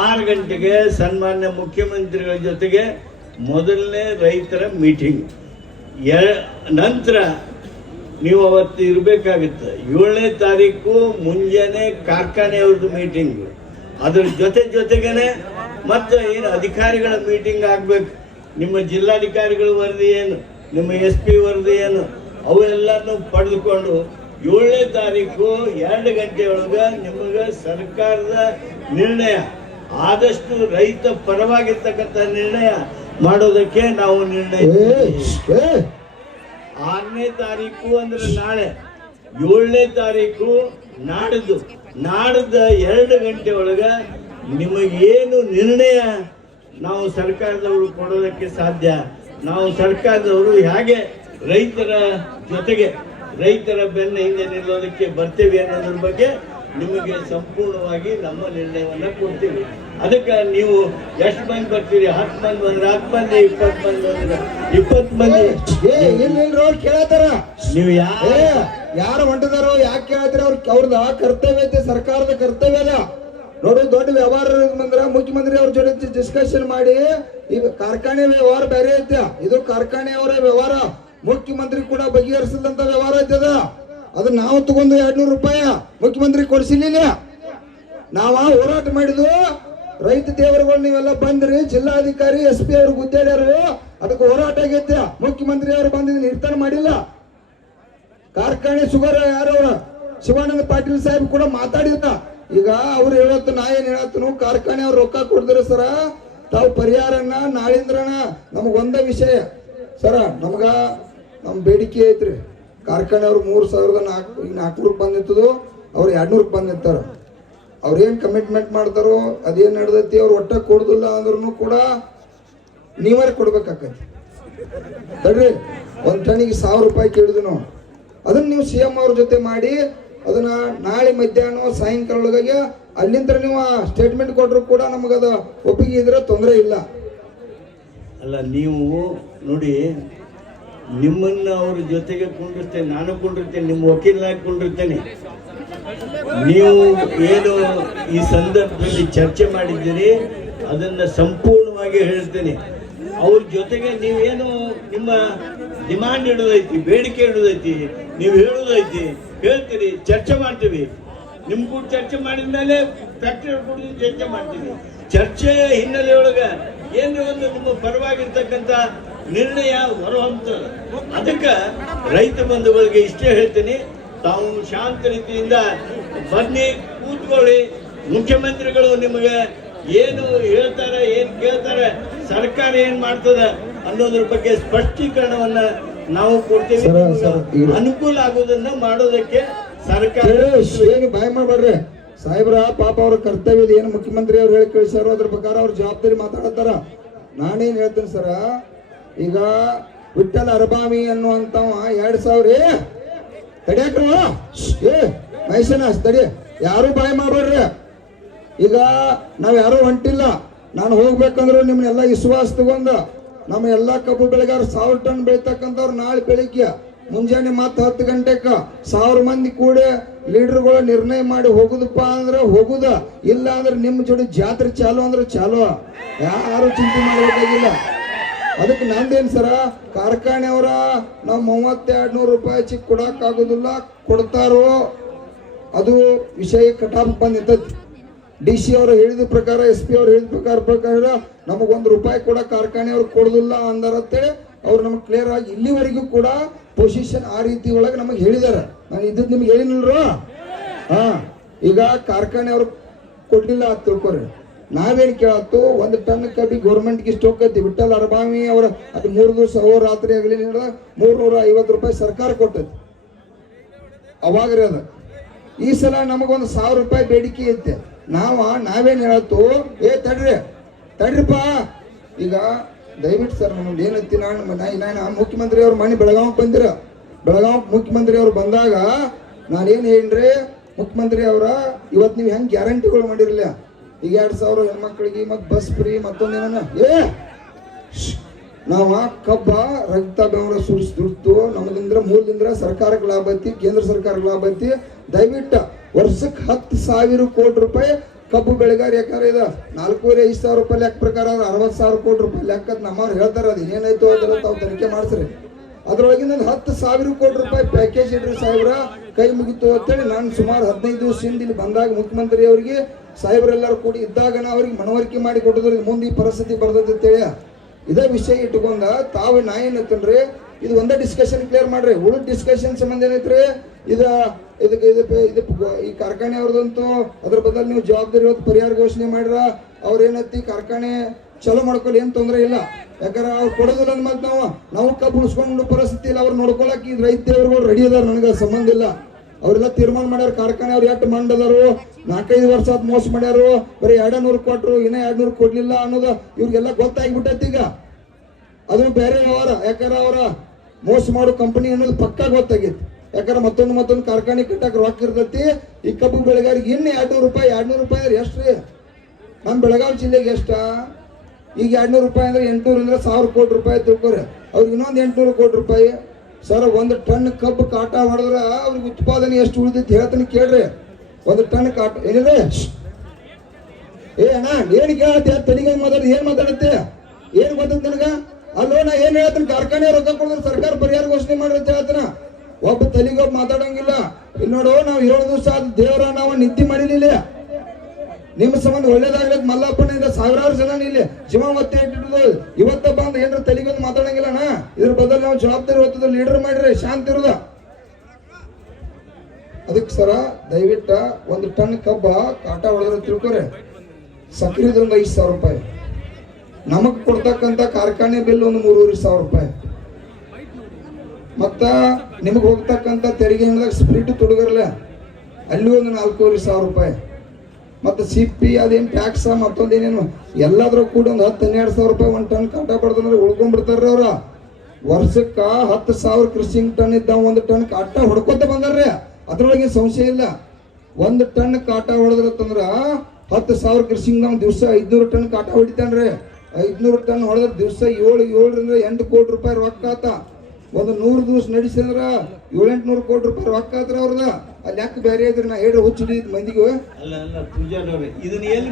6 ಗಂಟೆಗೆ ಸನ್ಮಾನ್ಯ ಮುಖ್ಯಮಂತ್ರಿಗಳ ಜೊತೆಗೆ ಮೊದಲನೇ ರೈತರ ಮೀಟಿಂಗ್. ನಂತರ ನೀವು ಅವತ್ತು ಇರಬೇಕಾಗುತ್ತೆ. 7ನೇ ತಾರೀಕು ಮುಂಜಾನೆ ಕಾರ್ಖಾನೆಯವ್ರದ್ದು ಮೀಟಿಂಗ್. ಅದ್ರ ಜೊತೆಗೇನೆ ಮತ್ತೆ ಏನು ಅಧಿಕಾರಿಗಳ ಮೀಟಿಂಗ್ ಆಗ್ಬೇಕು. ನಿಮ್ಮ ಜಿಲ್ಲಾಧಿಕಾರಿಗಳ ವರದಿ ಏನು, ನಿಮ್ಮ SP ವರದಿ ಏನು, ಅವೆಲ್ಲನೂ ಪಡೆದುಕೊಂಡು 7ನೇ ತಾರೀಕು 2 ಗಂಟೆಯೊಳಗೆ ನಿಮಗೆ ಸರ್ಕಾರದ ನಿರ್ಣಯ, ಆದಷ್ಟು ರೈತ ಪರವಾಗಿರ್ತಕ್ಕಂಥ ನಿರ್ಣಯ ಮಾಡೋದಕ್ಕೆ ನಾವು ನಿರ್ಣಯ. 6ನೇ ತಾರೀಕು ಅಂದ್ರೆ ನಾಳೆ, 7ನೇ ತಾರೀಕು ನಾಡ್ದು 2 ಗಂಟೆ ಒಳಗೆ ನಿಮಗೇನು ನಿರ್ಣಯ ನಾವು ಸರ್ಕಾರದವರು ಕೊಡೋದಕ್ಕೆ ಸಾಧ್ಯ, ನಾವು ಸರ್ಕಾರದವರು ಹೇಗೆ ರೈತರ ಜೊತೆಗೆ ರೈತರ ಬೆನ್ನ ಹಿಂದೆ ನಿಲ್ಲೋದಕ್ಕೆ ಬರ್ತೇವೆ ಅನ್ನೋದ್ರ ಬಗ್ಗೆ ನಿಮಗೆ ಸಂಪೂರ್ಣವಾಗಿ ನಮ್ಮ ನಿರ್ಣಯವನ್ನು ಕೊಡ್ತೀವಿ. ಅದಕ್ಕೆ ನೀವು ಎಷ್ಟು ಮಂದಿ ಬರ್ತೀರಿ? 10 ಮಂದಿ ಬಂದ್ರೆ 10 ಮಂದಿ, 20 ಮಂದಿ ಬಂದ್ರೆ 20 ಮಂದಿ. ಇಲ್ರೋ ಕೇಳತ್ತಾರ, ನೀವು ಯಾರು ಹೊಂಟಿದಾರೋ ಯಾಕೆ ಕೇಳತ್ತೀರ? ಅವ್ರದ ಕರ್ತವ್ಯ ಐತೆ, ಸರ್ಕಾರದ ಕರ್ತವ್ಯ ಅದ. ನೋಡು, ದೊಡ್ಡ ವ್ಯವಹಾರ ಬಂದ್ರ ಮುಖ್ಯಮಂತ್ರಿ ಅವ್ರ ಜೊತೆ ಡಿಸ್ಕಷನ್ ಮಾಡಿ, ಈಗ ಕಾರ್ಖಾನೆ ವ್ಯವಹಾರ ಬೇರೆ ಐತೆ, ಇದು ಕಾರ್ಖಾನೆ ಅವರ ವ್ಯವಹಾರ, ಮುಖ್ಯಮಂತ್ರಿ ಕೂಡ ಬಗೆಹರಿಸಿದಂತ ವ್ಯವಹಾರ ಐತದ. ಅದನ್ನ ನಾವು ತಗೊಂಡು 200 ರೂಪಾಯಿ ಮುಖ್ಯಮಂತ್ರಿ ಕೊಡಿಸಿರ್ಲಿಲ್ಲ. ನಾವ ಹೋರಾಟ ಮಾಡಿದ್ವು, ರೈತ ದೇವರುಗಳು ನೀವೆಲ್ಲ ಬಂದ್ರಿ, ಜಿಲ್ಲಾಧಿಕಾರಿ SP ಅವ್ರ ಗುದ್ದೇಳ್ಯಾರು, ಅದಕ್ಕೆ ಹೋರಾಟ ಆಗೈತೆ. ಮುಖ್ಯಮಂತ್ರಿ ಅವರು ಬಂದಿದ್ದು ನಿರ್ಧಾರ ಮಾಡಿಲ್ಲ. ಕಾರ್ಖಾನೆ ಶುಗರ್ ಯಾರವ್ರ ಶಿವಾನಂದ ಪಾಟೀಲ್ ಸಾಹೇಬ್ ಕೂಡ ಮಾತಾಡಿಲ್ಲ. ಈಗ ಅವ್ರು ಹೇಳತ್ತು, ನಾ ಏನ್ ಹೇಳತ್ತನು, ಕಾರ್ಖಾನೆ ಅವ್ರು ರೊಕ್ಕ ಕೊಡ್ದಿರ ಸರ, ತಾವು ಪರಿಹಾರನ ನಾಳಿಂದ್ರನ ನಮಗ್ ಒಂದ ವಿಷಯ ಸರ, ನಮ್ ಬೇಡಿಕೆ ಐತ್ರಿ. ಕಾರ್ಖಾನೆ ಅವ್ರು 3,400 ಬಂದಿತ್ತದು, ಅವ್ರು 200 ಬಂದಿರ್ತಾರ. ಅವ್ರೇನ್ ಕಮಿಟ್ಮೆಂಟ್ ಮಾಡ್ತಾರೋ ಅದೇನ್ ನಡೆದೈತಿ, ಅವ್ರು ಒಟ್ಟ ಕೊಡುದಿಲ್ಲ ಅಂದ್ರೂ ಕೂಡ ನೀವೇ ಕೊಡ್ಬೇಕಾಕತಿ. ತಡ್ರಿ, 1 ಟನ್ನಿಗೆ 1,000 ರೂಪಾಯಿ ಕೇಳಿದ್ವಿ ನಾವು. ಅದನ್ನ ನೀವು CM ಅವ್ರ ಜೊತೆ ಮಾಡಿ ಅದನ್ನ ನಾಳೆ ಮಧ್ಯಾಹ್ನ ಸಾಯಂಕಾಲ ಒಳಗಾಗಿ ಅಲ್ಲಿಂದ ನೀವು ಸ್ಟೇಟ್ಮೆಂಟ್ ಕೊಟ್ಟರು ಕೂಡ ನಮಗದ ಒಪ್ಪಿಗೆ ಇದ್ರೆ ತೊಂದರೆ ಇಲ್ಲ. ಅಲ್ಲ, ನೀವು ನೋಡಿ, ನಿಮ್ಮನ್ನ ಅವ್ರ ಜೊತೆಗೆ ಕುಂಡಿರ್ತೇನೆ, ನಾನು ಕುಂಡಿರ್ತೇನೆ, ನಿಮ್ಮ ವಕೀಲನಾಗಿ ಕುಂಡಿರ್ತೇನೆ. ನೀವು ಏನು ಈ ಸಂದರ್ಭದಲ್ಲಿ ಚರ್ಚೆ ಮಾಡಿದ್ದೀರಿ ಅದನ್ನ ಸಂಪೂರ್ಣವಾಗಿ ಹೇಳ್ತೇನೆ. ಅವ್ರ ಜೊತೆಗೆ ನೀವೇನು ನಿಮ್ಮ ಡಿಮಾಂಡ್ ಇಡೋದೈತಿ, ಬೇಡಿಕೆ ಇಡೋದೈತಿ, ನೀವು ಹೇಳೋದೈತಿ, ಹೇಳ್ತೀರಿ, ಚರ್ಚೆ ಮಾಡ್ತೀವಿ. ನಿಮ್ ಕೂಡ ಚರ್ಚೆ ಮಾಡಿದ ಮೇಲೆ ಫ್ಯಾಕ್ಟರಿ ಕೂಡ ಚರ್ಚೆ ಮಾಡ್ತೀವಿ. ಚರ್ಚೆಯ ಹಿನ್ನೆಲೆಯೊಳಗೆ ಏನು ಒಂದು ನಿಮ್ಮ ಪರವಾಗಿರ್ತಕ್ಕಂಥ ನಿರ್ಣಯ ಹೊರಹೊಮ್ಮುತ್ತದೆ. ಅದಕ್ಕೆ ರೈತ ಬಂಧುಗಳಿಗೆ ಇಷ್ಟೇ ಹೇಳ್ತೀನಿ, ತಾವು ಶಾಂತ ರೀತಿಯಿಂದ ಬನ್ನಿ, ಕೂತ್ಕೊಳ್ಳಿ. ಮುಖ್ಯಮಂತ್ರಿಗಳು ನಿಮಗೆ ಏನು ಹೇಳ್ತಾರೆ, ಏನು ಕೇಳ್ತಾರೆ, ಸರ್ಕಾರ ಏನ್ ಮಾಡ್ತದೆ ಅನ್ನೋದ್ರ ಬಗ್ಗೆ ಸ್ಪಷ್ಟೀಕರಣವನ್ನ ನಾವು ಕೊಡ್ತೀವಿ. ಅನುಕೂಲ ಆಗೋದನ್ನ ಮಾಡೋದಕ್ಕೆ ಸರ್ಕಾರ ಏನು ಭಯ ಮಾಡಬೇಡ್ರಿ ಸಾಹೇಬ್ರ. ಪಾಪ ಅವ್ರ ಕರ್ತವ್ಯದ ಏನು ಮುಖ್ಯಮಂತ್ರಿ ಅವ್ರು ಹೇಳಿ ಕಳಿಸ್ಯಾರೋ ಅದ್ರ ಪ್ರಕಾರ ಅವ್ರ ಜವಾಬ್ದಾರಿ ಮಾತಾಡತ್ತಾರ. ನಾನೇನ್ ಹೇಳ್ತೇನೆ ಸರ, ಈಗ ವಿಠ್ಠಲ ಅರಬಾವಿ ಅನ್ನುವಂತವ 2,000 ತಡಿಯಾಕ್ರವ ಮಹೇಶನ ತಡಿ, ಯಾರು ಬಾಯ್ ಮಾಡ್ಬೇಡ್ರಿ. ಈಗ ನಾವ್ ಯಾರು ಹೊಂಟಿಲ್ಲ, ನಾನು ಹೋಗ್ಬೇಕಂದ್ರು ನಿಮ್ನೆಲ್ಲ ವಿಶ್ವಾಸ ತಗೊಂಡ ನಮ್ಮ ಎಲ್ಲಾ ಕಬ್ಬು ಬೆಳೆಗಾರ 1,000 ಟನ್ ಬೆಳಿತಕ್ಕಂಥವ್ರು ನಾಳೆ ಬೆಳಿಗ್ಗೆ ಮುಂಜಾನೆ ಮತ್ತೆ 10 ಗಂಟೆಕ 1,000 ಮಂದಿ ಕೂಡ ಲೀಡರ್ಗಳು ನಿರ್ಣಯ ಮಾಡಿ ಹೋಗುದಪ್ಪ ಅಂದ್ರೆ ಹೋಗುದ, ಇಲ್ಲ ಅಂದ್ರೆ ನಿಮ್ ಜೋಡಿ ಜಾತ್ರೆ ಚಾಲು ಅಂದ್ರೆ ಚಾಲು, ಯಾರು ಚಿಂತೆ ಮಾಡಬೇಕಾಗಿಲ್ಲ. ಅದಕ್ಕೆ ನಂದೇನ್ ಸರ, ಕಾರ್ಖಾನೆ ಅವರ ನಾವು 3,200 ರೂಪಾಯಿ ಚಿಕ್ಕ ಕೊಡಕ್ ಆಗುದಿಲ್ಲ, ಕೊಡ್ತಾರೋ ಅದು ವಿಷಯ ಕಟಾಪ್ ಬಂದಿರ್ತೈತಿ. DC ಅವರು ಹೇಳಿದ ಪ್ರಕಾರ, SP ಅವ್ರು ಹೇಳಿದ ಪ್ರಕಾರ ನಮಗ್ ₹1 ಕೂಡ ಕಾರ್ಖಾನೆ ಅವ್ರು ಕೊಡುದಿಲ್ಲ ಅಂದಾರಂತೇಳಿ ಅವ್ರು ನಮಗ್ ಕ್ಲಿಯರ್ ಆಗಿ ಇಲ್ಲಿವರೆಗೂ ಕೂಡ ಪೊಸಿಷನ್ ಆ ರೀತಿ ಒಳಗೆ ನಮಗ್ ಹೇಳಿದಾರ. ನಾನು ಇದ್ ನಿಮ್ಗೆ ಹೇಳಿನಿಲ್ರ. ಈಗ ಕಾರ್ಖಾನೆ ಅವ್ರು ಕೊಡ್ಲಿಲ್ಲ ಅಂತ ತಿಳ್ಕೊರಿ, ನಾವೇನ್ ಕೇಳತ್ತು, 1 ಟನ್ ಕಬ್ಬಿ ಗೌರ್ಮೆಂಟ್ಗೆ ಇಷ್ಟು ಹೋಗತಿ. ವಿಠ್ಠಲ ಅರಬಾವಿ ಅವರ ಅದು 3 ದಿವಸ ರಾತ್ರಿ ಆಗಲಿ 350 ರೂಪಾಯಿ ಸರ್ಕಾರ ಕೊಟ್ಟೈತಿ ಅವಾಗ್ರಿ. ಅದ ಈ ಸಲ ನಮಗೊಂದು 1,000 ರೂಪಾಯಿ ಬೇಡಿಕೆ ಐತೆ. ನಾವೇನ್ ಹೇಳತ್ತು, ತಡ್ರಿಪ್ಪ. ಈಗ ದಯವಿಟ್ಟು ಸರ್, ನಮ್ದು ಏನೈತಿ, ನಾನು ಮುಖ್ಯಮಂತ್ರಿ ಅವ್ರ ಮನೆ ಬೆಳಗಾವ್ ಬಂದಿರ, ಬೆಳಗಾವ್ ಮುಖ್ಯಮಂತ್ರಿ ಅವ್ರು ಬಂದಾಗ ನಾನೇನ್ ಹೇಳ್ರಿ, ಮುಖ್ಯಮಂತ್ರಿ ಅವರ ಇವತ್ತು ನೀವು ಹೆಂಗ್ ಗ್ಯಾರಂಟಿಗಳು ಮಾಡಿರಲಿಲ್ಲ, ಈಗ 2,000 ಹೆಣ್ಮಕ್ಳಿಗೆ ಮತ್ ಬಸ್ ಫ್ರೀ ಮತ್ತೊಂದೇನ ನಾವ ಕಬ್ಬ ರಕ್ತ ಬೆವರ ಸುರಿಸ್ದುಡ್ತು ನಮ್ಮದಿಂದ ಮೂಲದಿಂದ ಸರ್ಕಾರಕ್ಕೆ ಲಾಭ ಐತಿ, ಕೇಂದ್ರ ಸರ್ಕಾರಕ್ಕೆ ಲಾಭ ಐತಿ. ದಯವಿಟ್ಟು ವರ್ಷಕ್ಕೆ 10,000 ಕೋಟಿ ರೂಪಾಯಿ ಕಬ್ಬು ಬೆಳೆಗಾರ ಯಾಕಾರ ಇದ 4,500 ರೂಪಾಯಿ ಲೆಕ್ಕ ಪ್ರಕಾರ 60,000 ಕೋಟಿ ರೂಪಾಯಿ ಲೆಕ್ಕ ನಮ್ಮವ್ರು ಹೇಳ್ತಾರ. ಅದು ಏನಾಯ್ತು ಅದೆಲ್ಲ ತಾವು ತನಿಖೆ ಮಾಡಿಸ್ರಿ. ಅದ್ರೊಳಗಿನ 10,000 ಕೋಟಿ ರೂಪಾಯಿ ಪ್ಯಾಕೇಜ್ ಇಡ್ರಿ ಸಾಹೇಬ್ರ, ಕೈ ಮುಗಿತು ಅಂತೇಳಿ ನಾನು ಸುಮಾರು 15 ದಿವಸದಿಂದ ಇಲ್ಲಿ ಬಂದಾಗ ಮುಖ್ಯಮಂತ್ರಿ ಅವರಿಗೆ ಸಾಹೇಬ್ರೆಲ್ಲರೂ ಕೂಡಿ ಇದ್ದಾಗ ಅವ್ರಿಗೆ ಮನವರಿಕೆ ಮಾಡಿ ಕೊಟ್ಟಿದ್ರು, ಮುಂದೆ ಈ ಪರಿಸ್ಥಿತಿ ಬರ್ತದೆ ಅಂತೇಳಿ. ಇದೇ ವಿಷಯ ಇಟ್ಕೊಂಡ ತಾವು ನಾ ಏನತ್ತನ್ರಿ, ಇದು ಒಂದೇ ಡಿಸ್ಕಷನ್ ಕ್ಲಿಯರ್ ಮಾಡ್ರಿ. ಉಳಿದ ಡಿಸ್ಕಷನ್ ಸಂಬಂಧ ಏನೈತ್ರಿ, ಇದಕ್ಕೆ ಈ ಕಾರ್ಖಾನೆ ಅವ್ರದಂತೂ ಅದ್ರ ಬದಲು ನೀವು ಜವಾಬ್ದಾರಿ ಹೊತ್ತು ಪರಿಹಾರ ಘೋಷಣೆ ಮಾಡ್ರ. ಅವ್ರ ಏನೈತಿ ಕಾರ್ಖಾನೆ ಚಲೋ ಮಾಡ್ಕೊಳ್ಳಿ, ಏನ್ ತೊಂದರೆ ಇಲ್ಲ. ಯಾಕಂದ್ರೆ ಅವ್ರು ಕೊಡೋದಿಲ್ಲ ಅಂದ್ಮೇಲೆ ನಾವು ಕಬ್ಬು ಉಳಿಸ್ಕೊಂಡು ಪರಿಸ್ಥಿತಿ ಇಲ್ಲ. ಅವ್ರು ನೋಡ್ಕೊಳಕ್ ಈ ರೈತ ದೇವರುಗಳು ರೆಡಿ ಅದಾರ, ನನಗೆ ಸಂಬಂಧ ಇಲ್ಲ. ಅವರೆಲ್ಲ ತೀರ್ಮಾನ ಮಾಡ್ಯಾರ. ಕಾರ್ಖಾನೆ ಅವ್ರು ಎಷ್ಟು ಮಂಡದರು, 4-5 ವರ್ಷ ಆದ್ ಮೋಸ ಮಾಡ್ಯಾರು, ಬರೀ 200 ಕೊಟ್ರು, ಇನ್ನ 200 ಕೊಡ್ಲಿಲ್ಲ ಅನ್ನೋದು ಇವ್ರಿಗೆಲ್ಲ ಗೊತ್ತಾಗ್ಬಿಟ್ಟೈತಿ. ಈಗ ಅದು ಬೇರೆ ವ್ಯವಹಾರ. ಯಾಕಂದ್ರೆ ಅವರ ಮೋಸ ಮಾಡೋ ಕಂಪನಿ ಅನ್ನೋದು ಪಕ್ಕಾ ಗೊತ್ತಾಗೈತಿ. ಯಾಕಂದ್ರೆ ಮತ್ತೊಂದು ಕಾರ್ಖಾನೆ ಕಟ್ಟಕ್ ರೊಕ್ಕ ಇರ್ತೈತಿ, ಈ ಕಬ್ಬು ಬೆಳೆಗಾರಿಗೆ ಇನ್ನು 200 ರೂಪಾಯಿ 200 ರೂಪಾಯಿ ಅಂದ್ರೆ ಎಷ್ಟ್ರಿ? ನಮ್ಮ ಬೆಳಗಾವಿ ಜಿಲ್ಲೆಗೆ ಎಷ್ಟ? ಈಗ 200 ರೂಪಾಯಿ ಅಂದ್ರೆ 800 ಅಂದ್ರೆ 1000 ಕೋಟಿ ರೂಪಾಯಿ ತಿಳ್ಕೊರಿ. ಅವ್ರಿಗೆ ಇನ್ನೊಂದು 800 ಕೋಟಿ ರೂಪಾಯಿ. ಸರ್, 1 ಟನ್ ಕಬ್ಬು ಕಾಟ ಹೊಡೆದ್ರ ಅವ್ರಿಗೆ ಉತ್ಪಾದನೆ ಎಷ್ಟು ಉಳಿದೈತಿ ಹೇಳ್ತಾನೆ ಕೇಳ್ರಿ. 1 ಟನ್ ಕಾಟ ಏನಿದೆ? ಏ ಅಣ್ಣ, ಏನ್ ಕೇಳತ್ತೆ? ತನಿಗೆ ಮಾತಾಡ, ಏನ್ ಮಾತಾಡತ್ತೆ? ಏನ್ ಗೊತ್ತೈತಿ ನನಗ? ಅಲ್ಲೋ, ನಾ ಏನ್ ಹೇಳ್ತೀನಿ, ಕಾರ್ಖಾನೆ ರೊಕ್ಕ ಕೊಡಿದ್ರೆ ಸರ್ಕಾರ ಪರಿಹಾರ ಘೋಷಣೆ ಮಾಡ್ರಿ ಅಂತ ಹೇಳ್ತಾನ. ಒಬ್ಬ ತಲೆಗೊಬ್ಬ ಮಾತಾಡಂಗಿಲ್ಲ. ಇಲ್ಲಿ ನೋಡು, ನಾವು 7 ದಿವಸ ಆದ ದೇವರ ನಾವು ನಿದ್ದೆ ಮಾಡಿಲಿಲ್ಲ. ನಿಮ್ಮ ಸಂಬಂಧ ಒಳ್ಳೇದಾಗ್ಲತ್ ಮಲ್ಲಪ್ಪನಿಂದ ಸಾವಿರಾರು ಜನ ಇಲ್ಲಿ ಜೀವ ಒತ್ತೆ ಇಟ್ಟಿದ್ದು ಇವತ್ತ ಬಂದು ಏನ್ರ ತಲೆಗೊಂದು ಮಾತಾಡಂಗಿಲ್ಲಣ್ಣ. ಇದ್ರ ಬದಲು ನಾವು ಜವಾಬ್ದಾರಿ ಹೊತ್ತದ ಲೀಡರ್ ಮಾಡಿರಿ, ಶಾಂತಿ ಇರೋದ. ಅದಕ್ಕೆ ಸರ, ದಯವಿಟ್ಟ 1 ಟನ್ ಕಬ್ಬ ಕಾಟ ಹೊಡೆದ್ರೆ ತಿಳ್ಕೊರೆ, ಸಕ್ರಿದೊಂದು 5,000 ರೂಪಾಯಿ, ನಮಗ್ ಕೊಡ್ತಕ್ಕಂತ ಕಾರ್ಖಾನೆ ಬಿಲ್ ಒಂದು 3,500 ರೂಪಾಯಿ, ಮತ್ತ ನಿಮಗ್ ಹೋಗ್ತಕ್ಕಂತ ತೆರಿಗೆ ಸ್ಪ್ರಿಟ್ ತುಡುಗರ್ಲೆ ಅಲ್ಲಿ ಒಂದು 4,500 ರೂಪಾಯಿ, ಮತ್ತು ಸಿಪ್ಪಿ ಅದೇನು ಟ್ಯಾಕ್ಸ ಮತ್ತೊಂದೇನೇನು ಎಲ್ಲಾದ್ರೂ ಕೂಡ ಒಂದು 10-12,000 ರೂಪಾಯಿ 1 ಟನ್ ಕಾಟ ಪಡೆದ್ರೆ ಉಳ್ಕೊಂಡ್ಬಿಡ್ತಾರ್ರಿ ಅವ್ರ. ವರ್ಷಕ್ಕ 10,000 ಕೃಷಿ ಟನ್ ಇದ್ದ 1 ಟನ್ ಕಾಟ ಹೊಡ್ಕೊತ ಬಂದಾರ್ರಿ. ಅದ್ರೊಳಗೆ ಸಂಶಯ ಇಲ್ಲ. 1 ಟನ್ ಕಾಟ ಹೊಡೆದ್ರಂದ್ರ 10,000 ಕೃಷಿ ದಿವಸ 500 ಟನ್ ಕಾಟ ಹೊಡಿತಾನ್ರಿ. 500 ಟನ್ ಹೊಡೆದ್ರೆ ದಿವಸ 7 8 ಕೋಟಿ ರೂಪಾಯಿ ರೊಕ್ಕ ಆತ. ಒಂದು 100 ದಿವಸ ನಡೆಸಿದ್ರ 700-800 ಕೋಟಿ ರೂಪಾಯಿ ರೊಕ್ಕ ಆತ್ರ ಅವ್ರದ. ಅಲ್ಲಿ ಯಾಕೆ ಬೇರೆ ಇದ್ರಿ? ನಾ ಹೇಳ್ರಿ, ಹುಚ್ಚಿಡಿ ಮಂದಿಗೆ. ಅಲ್ಲ ಪೂಜಾರವ್ರೆ, ಇದನ್ನ ಎಲ್ಲಿ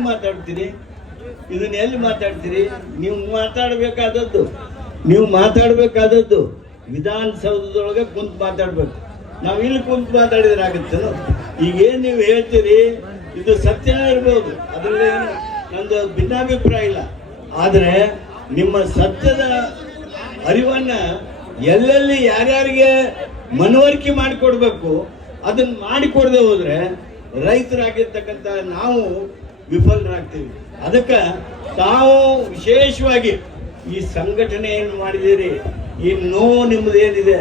ಮಾತಾಡ್ತೀರಿ? ನೀವು ಮಾತಾಡ್ಬೇಕಾದದ್ದು ವಿಧಾನಸೌಧದೊಳಗೆ ಕುಂತು ಮಾತಾಡ್ಬೇಕು. ನಾವು ಇಲ್ಲಿ ಕುಂತು ಮಾತಾಡಿದ್ರೆ ಆಗುತ್ತೇನು? ಈಗೇನು ನೀವು ಹೇಳ್ತೀರಿ ಇದು ಸತ್ಯ ಇರ್ಬೋದು, ಅದರಲ್ಲಿ ನಂದು ಭಿನ್ನಾಭಿಪ್ರಾಯ ಇಲ್ಲ. ಆದರೆ ನಿಮ್ಮ ಸತ್ಯದ ಅರಿವನ್ನ ಎಲ್ಲೆಲ್ಲಿ ಯಾರ್ಯಾರಿಗೆ ಮನವರಿಕೆ ಮಾಡಿಕೊಡ್ಬೇಕು ಅದನ್ನ ಮಾಡಿಕೊಡದೆ ಹೋದ್ರೆ ರೈತರಾಗಿರ್ತಕ್ಕಂಥ ನಾವು ವಿಫಲರಾಗ್ತೀವಿ. ಅದಕ್ಕೆ ತಾವು ವಿಶೇಷವಾಗಿ ಈ ಸಂಘಟನೆ ಏನು ಮಾಡಿದ್ದೀರಿ, ಈ ನೋವು ನಿಮ್ಮದೇನಿದೆ,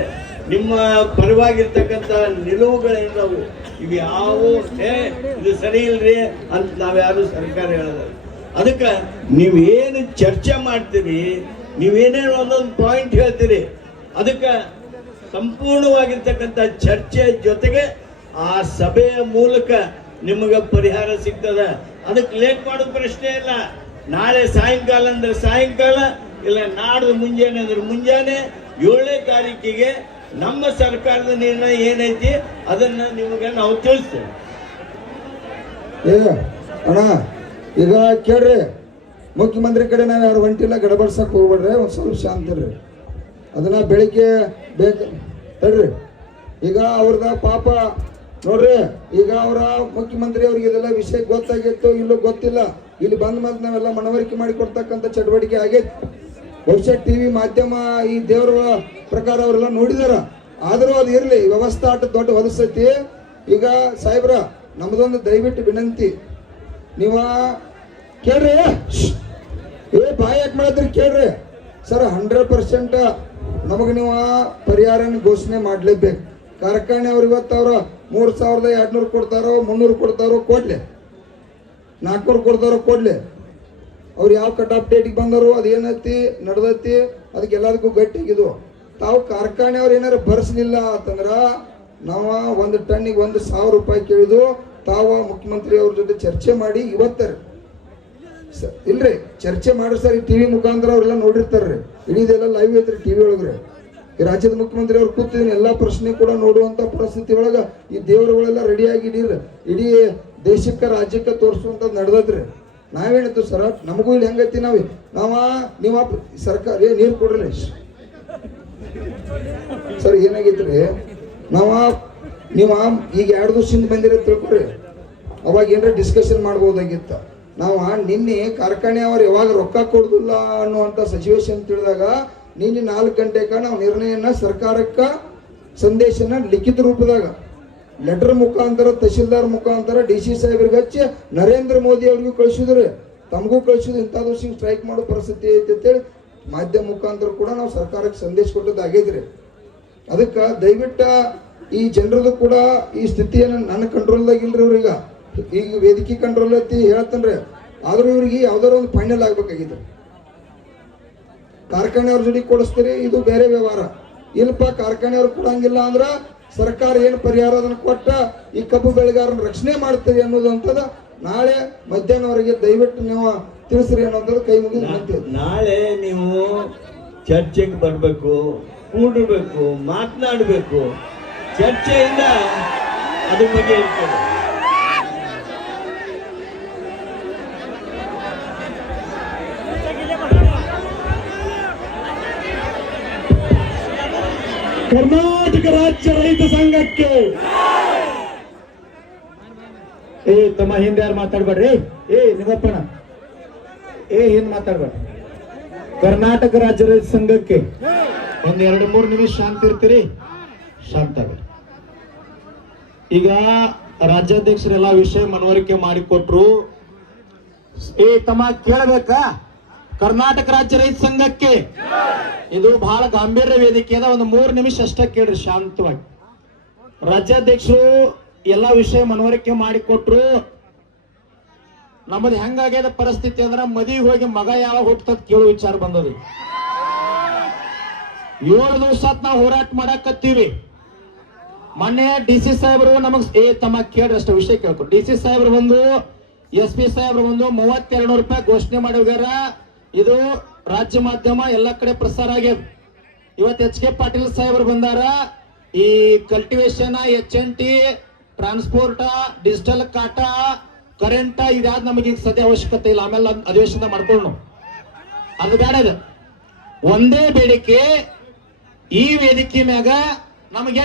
ನಿಮ್ಮ ಪರವಾಗಿರ್ತಕ್ಕಂಥ ನಿಲುವುಗಳೇನವು, ಇವು ಯಾವು ಇದು ಸರಿ ಇಲ್ರಿ ಅಂತ ನಾವ್ಯಾರು ಸರ್ಕಾರ ಹೇಳೋದು. ಅದಕ್ಕೆ ನೀವೇನು ಚರ್ಚೆ ಮಾಡ್ತೀರಿ, ನೀವೇನೇನು ಒಂದೊಂದು ಪಾಯಿಂಟ್ ಹೇಳ್ತೀರಿ, ಅದಕ್ಕೆ ಸಂಪೂರ್ಣವಾಗಿರ್ತಕ್ಕಂಥ ಚರ್ಚೆ ಜೊತೆಗೆ ಆ ಸಭೆಯ ಮೂಲಕ ನಿಮಗೆ ಪರಿಹಾರ ಸಿಗ್ತದ. ಅದಕ್ಕೆ ಲೇಟ್ ಮಾಡೋದು ಪ್ರಶ್ನೆ ಇಲ್ಲ. ನಾಳೆ ಸಾಯಂಕಾಲ ಅಂದ್ರೆ ಸಾಯಂಕಾಲ, ಇಲ್ಲ ನಾಡ್ದು ಮುಂಜಾನೆ ಅಂದ್ರೆ ಮುಂಜಾನೆ 7ನೇ ತಾರೀಕಿಗೆ ನಮ್ಮ ಸರ್ಕಾರದ ನಿರ್ಣಯ ಏನೈತಿ ಅದನ್ನ ನಿಮಗೆ ನಾವು ತಿಳಿಸ್ತೇವೆ. ಅಣ್ಣ, ಈಗ ಕೇಳ್ರಿ, ಮುಖ್ಯಮಂತ್ರಿ ಕಡೆ ನಾವು ಯಾರು ಹೊಂಟಿಲ್ಲ, ಗಡಬಡ್ಸಕ್ ಹೋಗ್ಬೇಡ್ರಿ, ಒಂದು ಸ್ವಲ್ಪ ಶಾಂತಿರ್ರಿ. ಅದನ್ನ ಬೆಳಿಗ್ಗೆ ಬೇಕು ತಡ್ರಿ. ಈಗ ಅವ್ರದ ಪಾಪ ನೋಡ್ರಿ, ಈಗ ಅವರ ಮುಖ್ಯಮಂತ್ರಿ ಅವ್ರಿಗೆ ಇದೆಲ್ಲ ವಿಷಯ ಗೊತ್ತಾಗಿತ್ತು ಇಲ್ಲೋ ಗೊತ್ತಿಲ್ಲ. ಇಲ್ಲಿ ಬಂದ ಮೇಲೆ ನಾವೆಲ್ಲ ಮನವರಿಕೆ ಮಾಡಿ ಕೊಡ್ತಕ್ಕಂಥ ಚಟುವಟಿಕೆ ಆಗೈತಿ. ಬಹುಶಃ ಟಿವಿ ಮಾಧ್ಯಮ ಈ ದೇವರ ಪ್ರಕಾರ ಅವರೆಲ್ಲ ನೋಡಿದಾರ. ಆದರೂ ಅದು ಇರ್ಲಿ, ವ್ಯವಸ್ಥೆ ಆಟ ದೊಡ್ಡ ಹೊಲಸೈತಿ. ಈಗ ಸಾಹೇಬ್ರ, ನಮ್ದೊಂದು ದಯವಿಟ್ಟು ವಿನಂತಿ, ನೀವ ಕೇಳ್ರಿ. ಬಾಯಿ ಯಾಕೆ ಮಾಡಿದ್ರಿ ಕೇಳ್ರಿ. ಸರ್, 100% ನಮಗೆ ನೀವು ಪರಿಹಾರ ಘೋಷಣೆ ಮಾಡಲೇಬೇಕು. ಕಾರ್ಖಾನೆ ಅವ್ರು ಇವತ್ತು ಅವ್ರ 3,200 ಕೊಡ್ತಾರೋ, 300 ಕೊಡ್ತಾರೋ ಕೊಡ್ಲಿ, 400 ಕೊಡ್ತಾರೋ ಕೊಡ್ಲಿ. ಅವ್ರು ಯಾವ ಕಟ್ ಆಫ್ ಡೇಟಿಗೆ ಬಂದರು, ಅದೇನೈತಿ ನಡೆದೈತಿ, ಅದಕ್ಕೆ ಎಲ್ಲದಕ್ಕೂ ಗಟ್ಟಿಗಿದು. ತಾವು ಕಾರ್ಖಾನೆ ಅವ್ರು ಏನಾರು ಬರ್ಸಲಿಲ್ಲ ಅಂತಂದ್ರ ನಾವು 1 ಟನ್ನಿಗೆ 1,000 ರೂಪಾಯಿ ಕೇಳಿದು. ತಾವು ಮುಖ್ಯಮಂತ್ರಿ ಅವ್ರ ಜೊತೆ ಚರ್ಚೆ ಮಾಡಿ ಇವತ್ತರ ಇಲ್ರಿ ಚರ್ಚೆ ಮಾಡಿ ಸರ್. ಈ ಟಿವಿ ಮುಖಾಂತರ ಅವ್ರೆಲ್ಲ ನೋಡಿರ್ತಾರ್ರಿ, ಇಡೀದೆಲ್ಲ ಲೈವ್ ಐತ್ರಿ ಟಿವಿ ಒಳಗ್ರಿ. ಈ ರಾಜ್ಯದ ಮುಖ್ಯಮಂತ್ರಿ ಅವ್ರು ಕೂತಿದ್ದೀನಿ, ಎಲ್ಲಾ ಪ್ರಶ್ನೆ ಕೂಡ ನೋಡುವಂತ ಪರಿಸ್ಥಿತಿ ಒಳಗ ಈ ದೇವರುಗಳೆಲ್ಲ ರೆಡಿಯಾಗಿ ಇಡೀ ದೇಶಕ್ಕೆ ರಾಜ್ಯಕ್ಕೆ ತೋರಿಸುವಂತದ್ದು ನಡೆದದ್ರಿ. ನಾವೇನಿತ್ತು ಸರ್, ನಮಗೂ ಇಲ್ಲಿ ಹೆಂಗೈತಿ, ನೀವ ಸರ್ಕಾರ ನೀರು ಕೊಡ್ರಿ ಸರ್. ಏನಾಗೈತ್ರಿ, ನೀವ ಈಗ 2 ದಿವಸದಿಂದ ಬಂದಿರ ತಿಳ್ಕೊರಿ, ಅವಾಗ ಏನಾರ ಡಿಸ್ಕಷನ್ ಮಾಡ್ಬೋದಾಗಿತ್ತ. ನಿನ್ನೆ ಕಾರ್ಖಾನೆ ಅವ್ರು ಯಾವಾಗ ರೊಕ್ಕ ಕೊಡುದಿಲ್ಲ ಅನ್ನುವಂತ ಸಿಚುವೇಶನ್ ತಿಳಿದಾಗ ನಿನ್ನೆ 4 ಗಂಟೆಗೆ ನಾವು ನಿರ್ಣಯನ ಸರ್ಕಾರಕ್ಕೆ ಸಂದೇಶನ ಲಿಖಿತ ರೂಪದಾಗ ಲೆಟರ್ ಮುಖಾಂತರ, ತಹಶೀಲ್ದಾರ್ ಮುಖಾಂತರ DC ಸಾಹೇಬ್ರಿಗೆ ಹಚ್ಚಿ ನರೇಂದ್ರ ಮೋದಿ ಅವ್ರಿಗೂ ಕಳಿಸಿದ್ರು, ತಮಗೂ ಕಳಿಸಿದ್ರು. ಇಂಥ ದಿವಸ ಸ್ಟ್ರೈಕ್ ಮಾಡೋ ಪರಿಸ್ಥಿತಿ ಐತಿ ಅಂತೇಳಿ ಮಾಧ್ಯಮ ಮುಖಾಂತರ ಕೂಡ ನಾವು ಸರ್ಕಾರಕ್ಕೆ ಸಂದೇಶ ಕೊಟ್ಟದ್ದಾಗೈತ್ರಿ. ಅದಕ್ಕೆ ದಯವಿಟ್ಟು ಈ ಜನರದು ಕೂಡ ಈ ಸ್ಥಿತಿಯನ್ನು ನನ್ನ ಕಂಟ್ರೋಲ್ದಾಗ ಇಲ್ರಿ. ಅವ್ರೀಗ ಈಗ ವೇದಿಕೆ ಕಂಟ್ರೋಲ್ ಐತಿ ಹೇಳ್ತಾನ್ರಿ, ಆದ್ರೂ ಇವ್ರಿಗೆ ಯಾವ್ದಾರ ಒಂದು ಫೈನಲ್ ಆಗ್ಬೇಕಾಗಿತ್ತು. ಕಾರ್ಖಾನೆ ಅವ್ರ ಜೊತೆ ಕೊಡಿಸ್ತೀರಿ, ಇದು ಬೇರೆ ವ್ಯವಹಾರ. ಇಲ್ಪ ಕಾರ್ಖಾನೆ ಅವ್ರು ಕೊಡಂಗಿಲ್ಲ ಅಂದ್ರ ಸರ್ಕಾರ ಏನು ಪರಿಹಾರ ಅದನ್ನು ಕೊಟ್ಟ ಈ ಕಬ್ಬು ಬೆಳೆಗಾರನ ರಕ್ಷಣೆ ಮಾಡ್ತೀರಿ ಅನ್ನೋದಂತದ ನಾಳೆ ಮಧ್ಯಾಹ್ನವರೆಗೆ ದಯವಿಟ್ಟು ನೀವು ತಿಳಿಸ್ರಿ ಅನ್ನೋದು ಕೈ ಮುಗಿದು ನಿಂತಿದೆ. ನಾಳೆ ನೀವು ಚರ್ಚೆಗೆ ಬರಬೇಕು, ಕೂಡಬೇಕು, ಮಾತನಾಡಬೇಕು. ಚರ್ಚೆಯಿಂದ ಅದ್ರ ಬಗ್ಗೆ ಇರ್ತದೆ. ಕರ್ನಾಟಕ ರಾಜ್ಯ ರೈತ ಸಂಘಕ್ಕೆ ತಮ್ಮ ಹಿಂದೆ ಯಾರು ಮಾತಾಡ್ಬೇಡ್ರಿ. ನಿಮ್ಮಪ್ಪಣ ಹಿಂದ್ ಮಾತಾಡ್ಬೇಡ್ರಿ. ಕರ್ನಾಟಕ ರಾಜ್ಯ ರೈತ ಸಂಘಕ್ಕೆ ಒಂದ್ 2-3 ನಿಮಿಷ ಶಾಂತಿ ಇರ್ತೀರಿ, ಶಾಂತ ಆಗ್ರಿ. ಈಗ ರಾಜ್ಯಾಧ್ಯಕ್ಷರೆಲ್ಲ ವಿಷಯ ಮನವರಿಕೆ ಮಾಡಿಕೊಟ್ರು. ತಮ್ಮ ಕೇಳಬೇಕಾ? ಕರ್ನಾಟಕ ರಾಜ್ಯ ರೈತ ಸಂಘಕ್ಕೆ ಇದು ಬಹಳ ಗಾಂಭೀರ್ಯ ವೇದಿಕೆ ಅದ. ಒಂದು 3 ನಿಮಿಷ ಅಷ್ಟ ಕೇಳ್ರಿ ಶಾಂತವಾಗಿ. ರಾಜ್ಯಾಧ್ಯಕ್ಷರು ಎಲ್ಲ ವಿಷಯ ಮನವರಿಕೆ ಮಾಡಿಕೊಟ್ರು. ನಮ್ಮದು ಹೆಂಗಾಗ್ಯದ ಪರಿಸ್ಥಿತಿ ಅಂದ್ರ ಮದುವೆ ಹೋಗಿ ಮಗ ಯಾವಾಗ ಹುಟ್ಟತದ ಕೇಳೋ ವಿಚಾರ ಬಂದದ. 7 ದಿವಸ ನಾವು ಹೋರಾಟ ಮಾಡಕತ್ತೀವಿ. ಮೊನ್ನೆ DC ಸಾಹೇಬರು ನಮಗ್ ತಮ್ಮ ಕೇಳ್ರಿ ಅಷ್ಟ ವಿಷಯ ಕೇಳ್ಕೊ. DC ಸಾಹೇಬರು ಬಂದು SP ಸಾಹೇಬರು ಬಂದು 3200 ರೂಪಾಯಿ ಘೋಷಣೆ ಮಾಡಿ ಹೋಗ್ಯಾರ. ಇದು ರಾಜ್ಯ ಮಾಧ್ಯಮ ಎಲ್ಲ ಕಡೆ ಪ್ರಸಾರ ಆಗ್ಯದ. ಇವತ್ತು HK ಪಾಟೀಲ್ ಸಾಹೇಬರು ಬಂದಾರ. ಈ ಕಲ್ಟಿವೇಶನ್, HNT, ಟ್ರಾನ್ಸ್ಪೋರ್ಟ್, ಡಿಜಿಟಲ್ ಕಾಟ, ಕರೆಂಟ್ ಇದಾದ ನಮಗೆ ಸದ್ಯ ಅವಶ್ಯಕತೆ ಇಲ್ಲ. ಆಮೇಲೆ ಅಧಿವೇಶನ ಮಾಡ್ಕೊಳ್ಳೋಣ, ಅದು ಬೇಡ. ಇದು ಒಂದೇ ಬೇಡಿಕೆ. ಈ ವೇದಿಕೆ ಮ್ಯಾಗ ನಮಗೆ